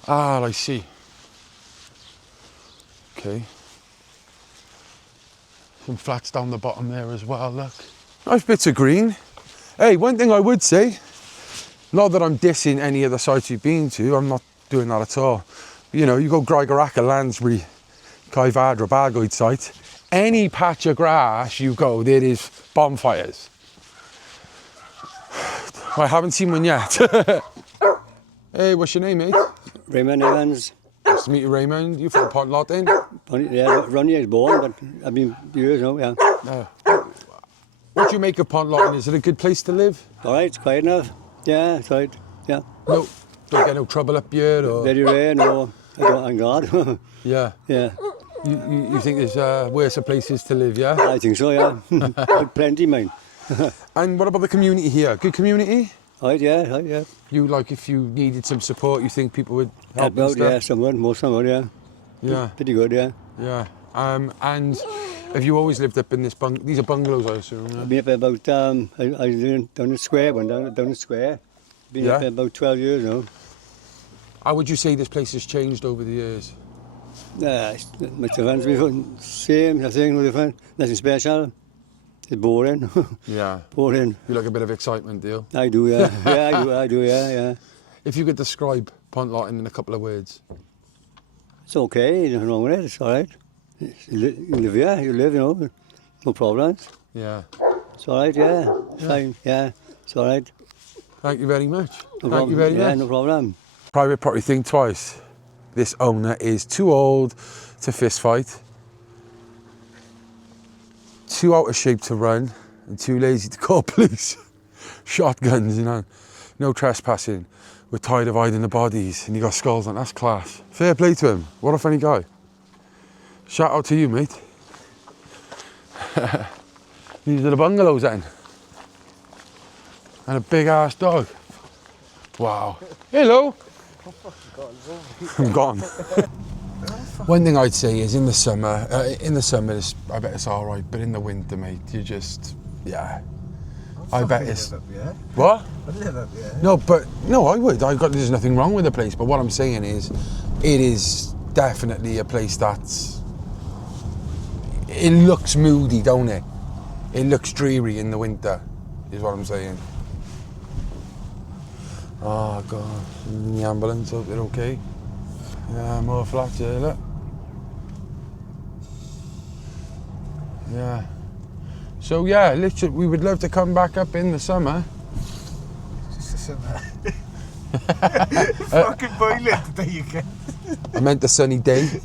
Ah, I see. Okay. Some flats down the bottom there as well, look. Nice bits of green. Hey, one thing I would say, not that I'm dissing any of the sites you've been to, I'm not doing that at all. You know, you go Grigaracca, Lansbury, Caerphilly Borough site. Any patch of grass you go, there is bonfires. I haven't seen one yet. Hey, what's your name, mate? Raymond Evans. Nice to meet you, Raymond. You from Pontlottyn? Yeah, Ronnie is born, but I've been years now, yeah. What do you make of Pontlottyn? Is it a good place to live? All right, it's quiet enough. Yeah, it's all right, yeah. No, don't get no trouble up here? Or... Very rare, no. I don't, thank God. Yeah. Yeah. You think there's worse places to live, yeah? I think so, yeah. Plenty, mine. And what about the community here? Good community? Right, yeah, right, yeah. You, like, if you needed some support, you think people would help Help out, yeah, someone, yeah. Yeah. Pretty good, yeah. Yeah. And have you always lived up in this these are bungalows, I assume? Yeah? I've been up about, I was down the square, down the square. Been up there about 12 years now. How would you say this place has changed over the years? Much different. Same, I think, no different. Nothing special. It's boring. Yeah. Boring. You like a bit of excitement, do you? I do, yeah. Yeah, I do, yeah. If you could describe Pontlottyn in a couple of words. It's okay, there's nothing wrong with it, it's all right. You live here, you know, no problems. Yeah. It's all right, yeah. Fine, yeah, it's all right. Thank you very much. No Thank you very much. Yeah, no problem. Private property, think twice. This owner is too old to fist fight, too out of shape to run, and too lazy to call police. Shotguns, you know, no trespassing. We're tired of hiding the bodies, and you got skulls on. That's class. Fair play to him. What a funny guy. Shout out to you, mate. These are the bungalows then. And a big ass dog. Wow. Hello. I'm gone. One thing I'd say is in the summer, I bet it's all right, but in the winter, mate, you just, yeah. I bet it's... What? I'd live up here. No, I would. There's nothing wrong with the place, but what I'm saying is, it is definitely a place that's... It looks moody, don't it? It looks dreary in the winter, is what I'm saying. Oh, God. The ambulance, hope they're okay. Yeah, more flats here, look. Yeah. So, yeah, literally, we would love to come back up in the summer. Just the summer. Fucking boiling the day you get. I meant the sunny day.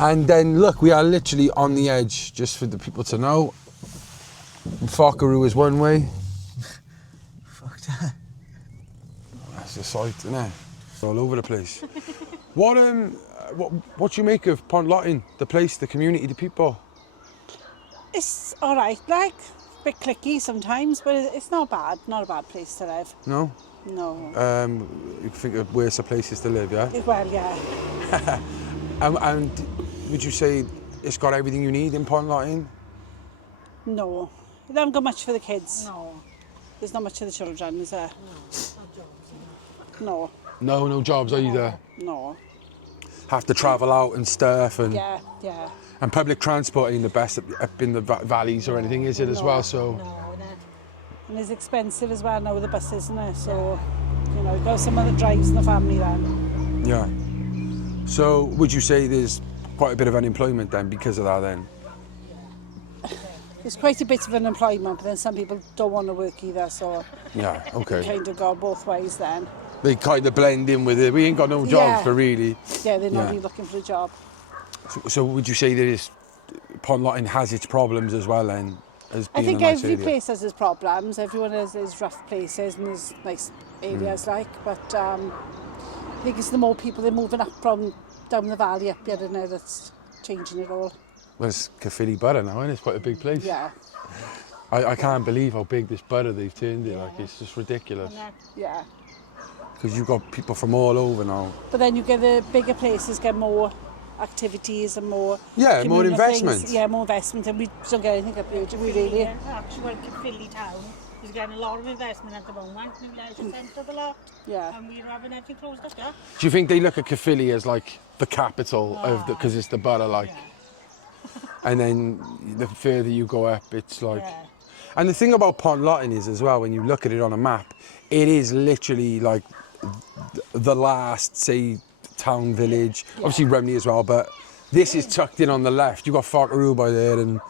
And then, look, we are literally on the edge, just for the people to know. Fockeroo is one way. That's the site, isn't it? It's all over the place. What do you make of Pontlottyn? The place, the community, the people? It's all right, like a bit clicky sometimes, but it's not bad. Not a bad place to live. No. No. You think of worse places to live, yeah? Well, yeah. And would you say it's got everything you need in Pontlottyn? No, they haven't got much for the kids. No. There's not much for the children, is there? No. No jobs either. No. Have to travel out and stuff, and yeah. And public transport ain't the best up in the valleys or anything, is it as well? So. And it's expensive as well now with the buses, isn't it? So, you know, you've got someone that drives in the family then. Yeah. So would you say there's quite a bit of unemployment then because of that then? There's quite a bit of unemployment, but then some people don't want to work either, so yeah, okay. It kind of go both ways then. They kind of blend in with it. We ain't got no jobs for really. Yeah, they're not really looking for a job. So would you say that Pontlottyn has its problems as well then? As being I think a nice every area? place has its problems. Everyone has its rough places and there's nice areas but I think it's the more people they're moving up from down the valley up here now that's changing it all. Well, it's Caerphilly Borough now, and it's quite a big place. Yeah. I can't believe how big this borough they've turned it. Like, it's just ridiculous. Yeah. Because you've got people from all over now. But then you get the bigger places get more activities and more more investment. Things. Yeah, more investment, and we don't get anything up here, do we really? Actually, Caerphilly town is getting a lot of investment at the moment. New leisure centre a lot. Yeah. And we're having everything closed up there. Do you think they look at Caerphilly as like the capital of the, because it's the borough, like? Yeah. And then the further you go up, it's like... Yeah. And the thing about Pontlottyn is as well, when you look at it on a map, it is literally like the last, say, town, village. Obviously Rumney as well, but this is tucked in on the left. You've got Farkaroo by there, and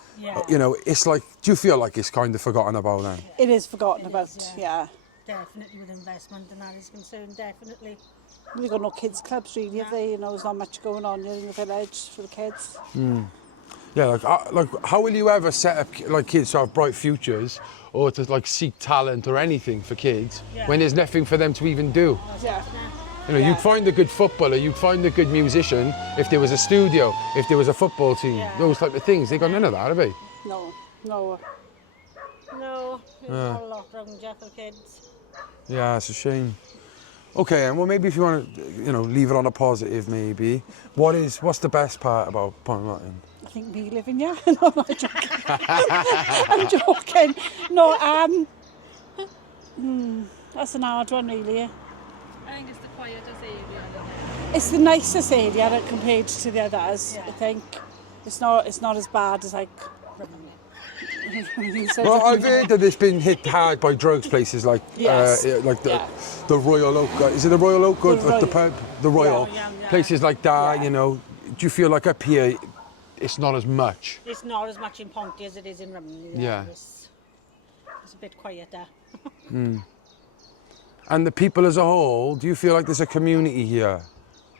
you know, it's like, do you feel like it's kind of forgotten about then? It is forgotten about, yeah. Definitely with investment and that is concerned, definitely. We've got no kids clubs really, have they? You know, there's not much going on here in the village for the kids. Yeah, like how will you ever set up like kids to have bright futures, or to like seek talent or anything for kids when there's nothing for them to even do? Yeah. You know, you'd find a good footballer, you'd find a good musician if there was a studio, if there was a football team, those type of things. They got none of that, have they? No. No, there's not a lot around here for kids. Yeah, it's a shame. Okay, and well, maybe if you want to, you know, leave it on a positive, maybe. What's the best part about Pontlottyn? I think me living here. No, I'm joking. I'm joking. No, that's an hard one, really. I think it's the quietest area. It's the nicest area compared to the others. I think it's not as bad as like. Well, I've heard that it's been hit hard by drugs places like the Royal Oak. Is it the Royal Oak or the pub? The Royal. Places like that, you know. Do you feel like up here it's not as much? It's not as much in Ponty as it is in Rumney. Yeah. It's a bit quieter. And the people as a whole, do you feel like there's a community here?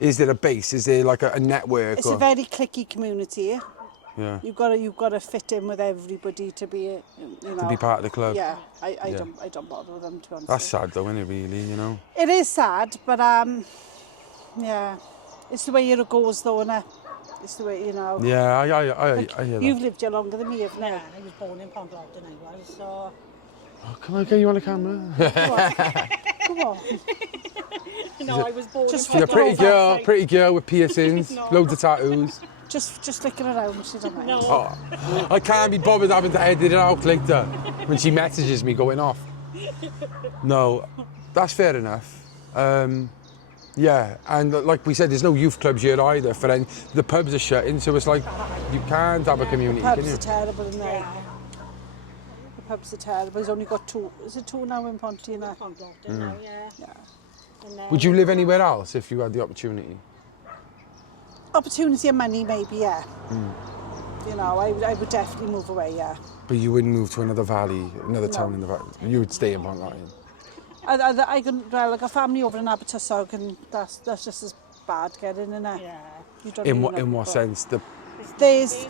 Is there a base? Is there like a network? It's a very cliquey community. Yeah. You've got to fit in with everybody to be, you know. To be part of the club. Yeah, I don't bother with them, to be honest. That's sad though, isn't it, really, you know? It is sad, but yeah, it's the way it goes though, innit? It's the way, you know. Yeah, I hear that. You've lived here longer than me, haven't you? Yeah, I was born in Pontlottyn, I was, so... Oh, can I get you on the camera? Come on. No, I was born You're a pretty girl with piercings, loads of tattoos. Just looking around, she don't mind. No. Oh, I can't be bothered having to edit it out later when she messages me going off. No, that's fair enough. Yeah, and like we said, there's no youth clubs here either. The pubs are shutting, so it's like you can't have a community, The can pubs you? are terrible in there. The pubs are terrible. There's only got two. Is it two now in Pontlottyn? Pontlottyn, yeah. Would you live anywhere else if you had the opportunity? Opportunity and money, maybe, yeah. You know, I would definitely move away, yeah. But you wouldn't move to another valley, another town in the valley. You would stay in Pontlottyn. I got a family over in Abertwysog, and that's just as bad getting in there. Yeah. You don't In really what know what people. sense? There's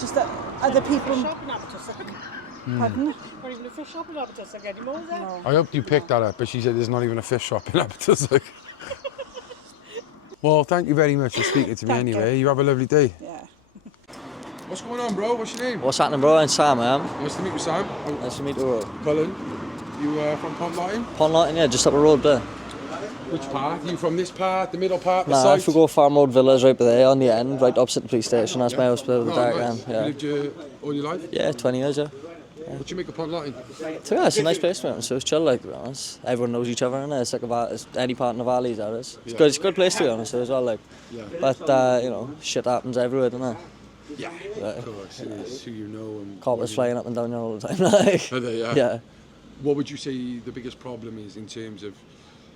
just other people. Fish shop in Abertwysog. Pardon? Not even a fish shop in Abertwysog anymore, is there? No. I hope you picked that up, but she said there's not even a fish shop in Abertwysog. Well, thank you very much for speaking to me anyway. You have a lovely day. Yeah. What's going on, bro? What's your name? What's happening, bro? I'm Sam, I am. Nice to meet you, Sam. Nice to meet you, bro. Cullen, you from Pontlottyn? Pontlottyn, yeah, just up the road there. Which part? Are you from this part, the middle part, the Nah, side? if we go Farm Road Villas right there on the end, right opposite the police station. That's my house with the dark nice. end. Yeah. You lived here all your life? Yeah, 20 years, yeah. What do you make of Pontlottyn? To be honest, it's a nice place, to be honest. So it's chill, like, to be honest. Everyone knows each other in there. It's like it's any part in the valley, that is. It's good. It's a good place, to be honest, as well, like. Yeah. But, you know, shit happens everywhere, doesn't it? Yeah, of course. It's who you know. And Coppers flying up and down here all the time, like. Are they, Yeah. What would you say the biggest problem is in terms of,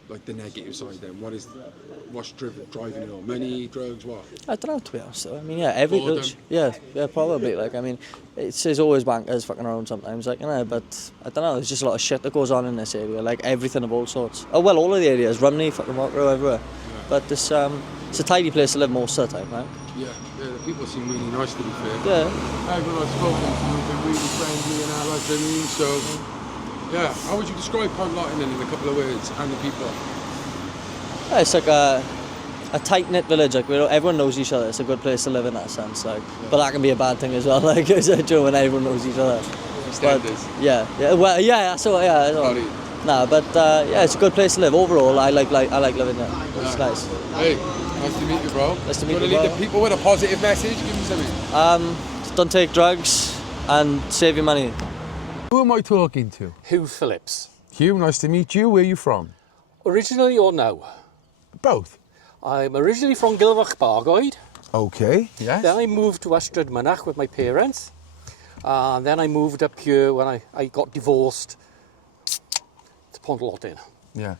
like, the negative side then? What's driving it on? Money, drugs, what? I don't know, to be honest. Though. I mean, yeah, yeah, probably. Like, I mean, there's always bankers fucking around sometimes, like, you know. But I don't know. There's just a lot of shit that goes on in this area, like everything of all sorts. Oh well, all of the areas, Rumney, fucking Mockrow, everywhere. Yeah. But it's a tidy place to live most of the time, right? Yeah, the people seem really nice, to be fair. Yeah. Everyone I've spoken to has been really friendly and that, like, I mean, so. Yeah, how would you describe Pontlottyn in a couple of words and the people? Yeah, it's like a tight-knit village, like everyone knows each other. It's a good place to live in that sense, like. Yeah. But that can be a bad thing as well, like, when everyone knows each other. Standards. Yeah, well, yeah, so yeah. Nah, but yeah, it's a good place to live. Overall, I like living there. It's nice. Hey, nice to meet you, bro. Nice to meet you, bro. Leave the people with a positive message? Give them something. Don't take drugs and save your money. Who am I talking to? Hugh Phillips. Hugh, nice to meet you. Where are you from? Originally or now? Both. I'm originally from Gilfach Bargoed. Okay, yes. Then I moved to Ystrad Mynach with my parents. And then I moved up here when I got divorced to Pontlottyn. Yeah.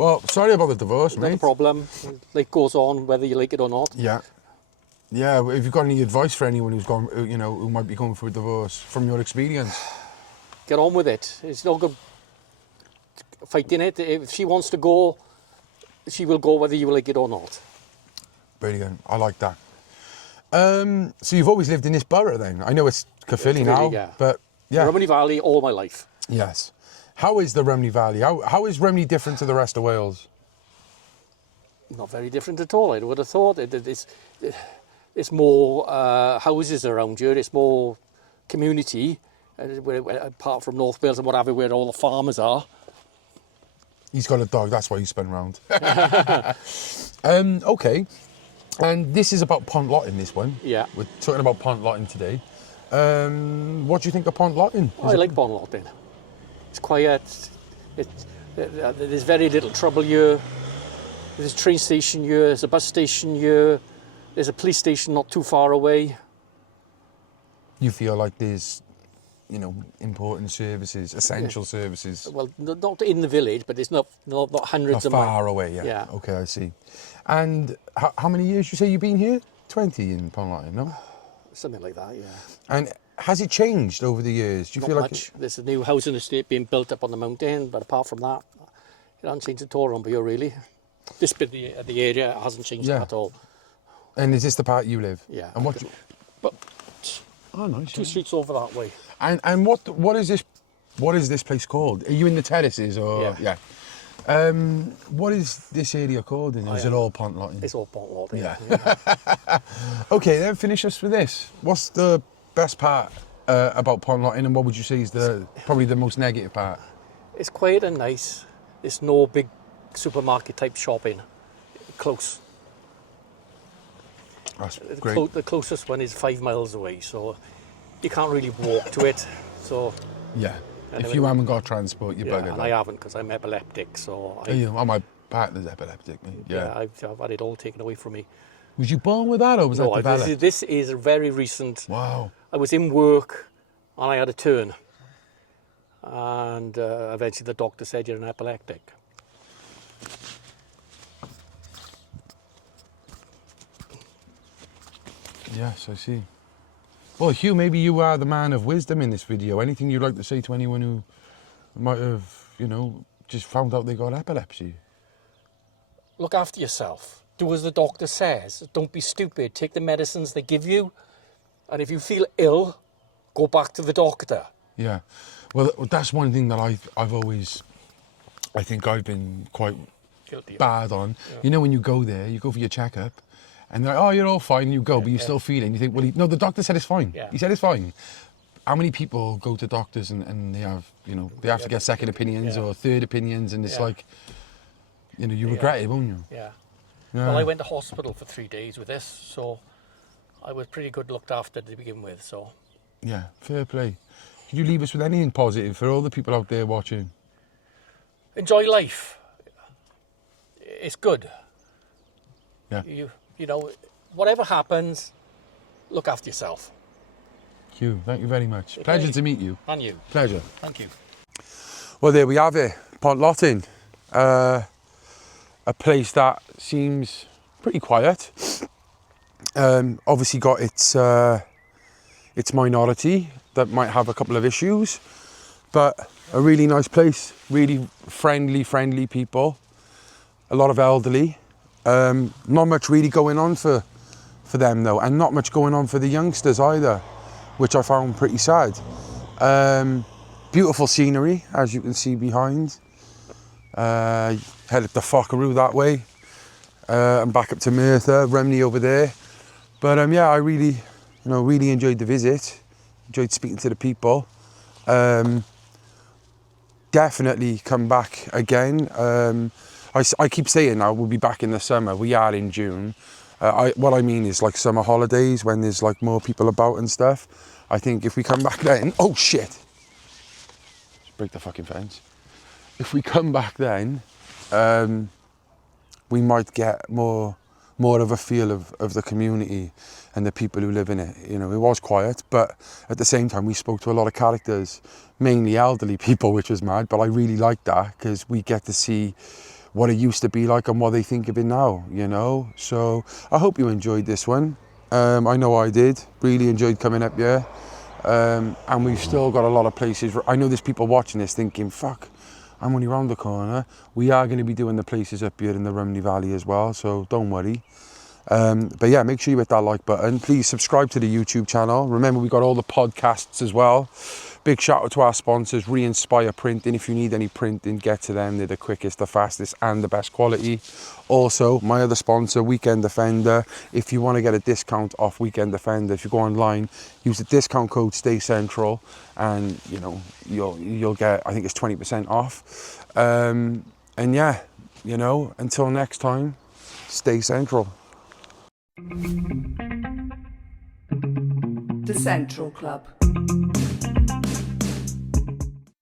Well, sorry about the divorce, Not a mate. problem. Life goes on, whether you like it or not. Yeah. Yeah, if you've got any advice for anyone who's gone, you know, who might be going through a divorce from your experience? Get on with it. It's no good fighting it. If she wants to go, she will go whether you like it or not. Brilliant. I like that. So you've always lived in this borough then? I know it's Caerphilly now, yeah. but yeah. Rumney Valley all my life. Yes. How is the Rumney Valley? How is Rumney different to the rest of Wales? Not very different at all. I would have thought it's more houses around here. It's more community, apart from North Wales and whatever, where all the farmers are. He's got a dog, that's why you spin round. Okay, and this is about Pontlottyn, this one. Yeah. We're talking about Pontlottyn today. What do you think of Pontlottyn? I like Pontlottyn. It's quiet. There's very little trouble here. There's a train station here, there's a bus station here, there's a police station not too far away. You feel like there's, you know, important services, essential services? Well, not in the village, but it's not hundreds of miles. Not far away, yeah. Okay, I see. And how many years you say you've been here? 20 in Pontlottyn, no? Something like that, yeah. And has it changed over the years? Do you Not feel much. There's a new housing estate being built up on the mountain, but apart from that, it hasn't changed at all around here, really. This bit of the area hasn't changed at all. And is this the part you live? Yeah. And what? Oh, nice. Two streets over that way. And what is this? What is this place called? Are you in the terraces or? Yeah. What is this area called? And is it all Pontlottyn? It's all Pontlottyn. Yeah. Okay, then finish us with this. What's the best part about Pontlottyn, and what would you say is probably the most negative part? It's quiet and nice. There's no big supermarket type shopping close. That's great. The closest one is 5 miles away, so you can't really walk to it. So yeah, if you haven't got transport, you're buggered. And I haven't, because I'm epileptic. So my partner's epileptic, mate. Yeah, I've had it all taken away from me. Was you born with that, or was that developed? This is very recent. Wow. I was in work and I had a turn, and eventually the doctor said you're an epileptic. Yes, I see. Well, Hugh, maybe you are the man of wisdom in this video. Anything you'd like to say to anyone who might have, you know, just found out they got epilepsy? Look after yourself. Do as the doctor says. Don't be stupid. Take the medicines they give you. And if you feel ill, go back to the doctor. Yeah. Well, that's one thing that I've always, I think I've been quite bad on. Yeah. You know, when you go there, you go for your checkup, and they're like, oh, you're all fine, and you go, but you're still feeling. You think, well, no, the doctor said it's fine. Yeah. He said it's fine. How many people go to doctors and they have, you know, they have to get second opinions or third opinions, and it's like, you know, you regret it, won't you? Yeah. Well, I went to hospital for 3 days with this, so I was pretty good looked after to begin with, so. Yeah, fair play. Could you leave us with anything positive for all the people out there watching? Enjoy life. It's good. Yeah. You know, whatever happens, look after yourself. Hugh, thank you very much. Okay. Pleasure to meet you. And you. Pleasure. Thank you. Well, there we have it. Pontlottyn. A place that seems pretty quiet. Obviously got its minority that might have a couple of issues, but a really nice place, really friendly people, a lot of elderly. Not much really going on for them though, and not much going on for the youngsters either, which I found pretty sad. Beautiful scenery, as you can see behind. Head up the Fockeroo that way, and back up to Merthyr, Rumney over there. But yeah, I really enjoyed the visit. Enjoyed speaking to the people. Definitely come back again. I keep saying now we'll be back in the summer. We are in June. What I mean is like summer holidays when there's like more people about and stuff. I think if we come back then, oh shit! Just break the fucking fence. If we come back then, we might get more of a feel of the community and the people who live in it. You know, it was quiet, but at the same time we spoke to a lot of characters, mainly elderly people, which was mad, but I really liked that because we get to see what it used to be like and what they think of it now, you know. So I hope you enjoyed this one. I know I did. Really enjoyed coming up here. And we've still got a lot of places. I know there's people watching this thinking, fuck, I'm only round the corner. We are going to be doing the places up here in the Rhymney Valley as well, so don't worry. But yeah, make sure you hit that like button. Please subscribe to the YouTube channel. Remember, we got all the podcasts as well. Big shout out to our sponsors, Re-Inspire Printing. If you need any printing, get to them. They're the quickest, the fastest, and the best quality. Also, my other sponsor, Weekend Defender. If you want to get a discount off Weekend Defender, if you go online, use the discount code STAYCENTRAL, and you know you'll get, I think it's 20% off. And yeah, you know, until next time, stay central. The Central Club.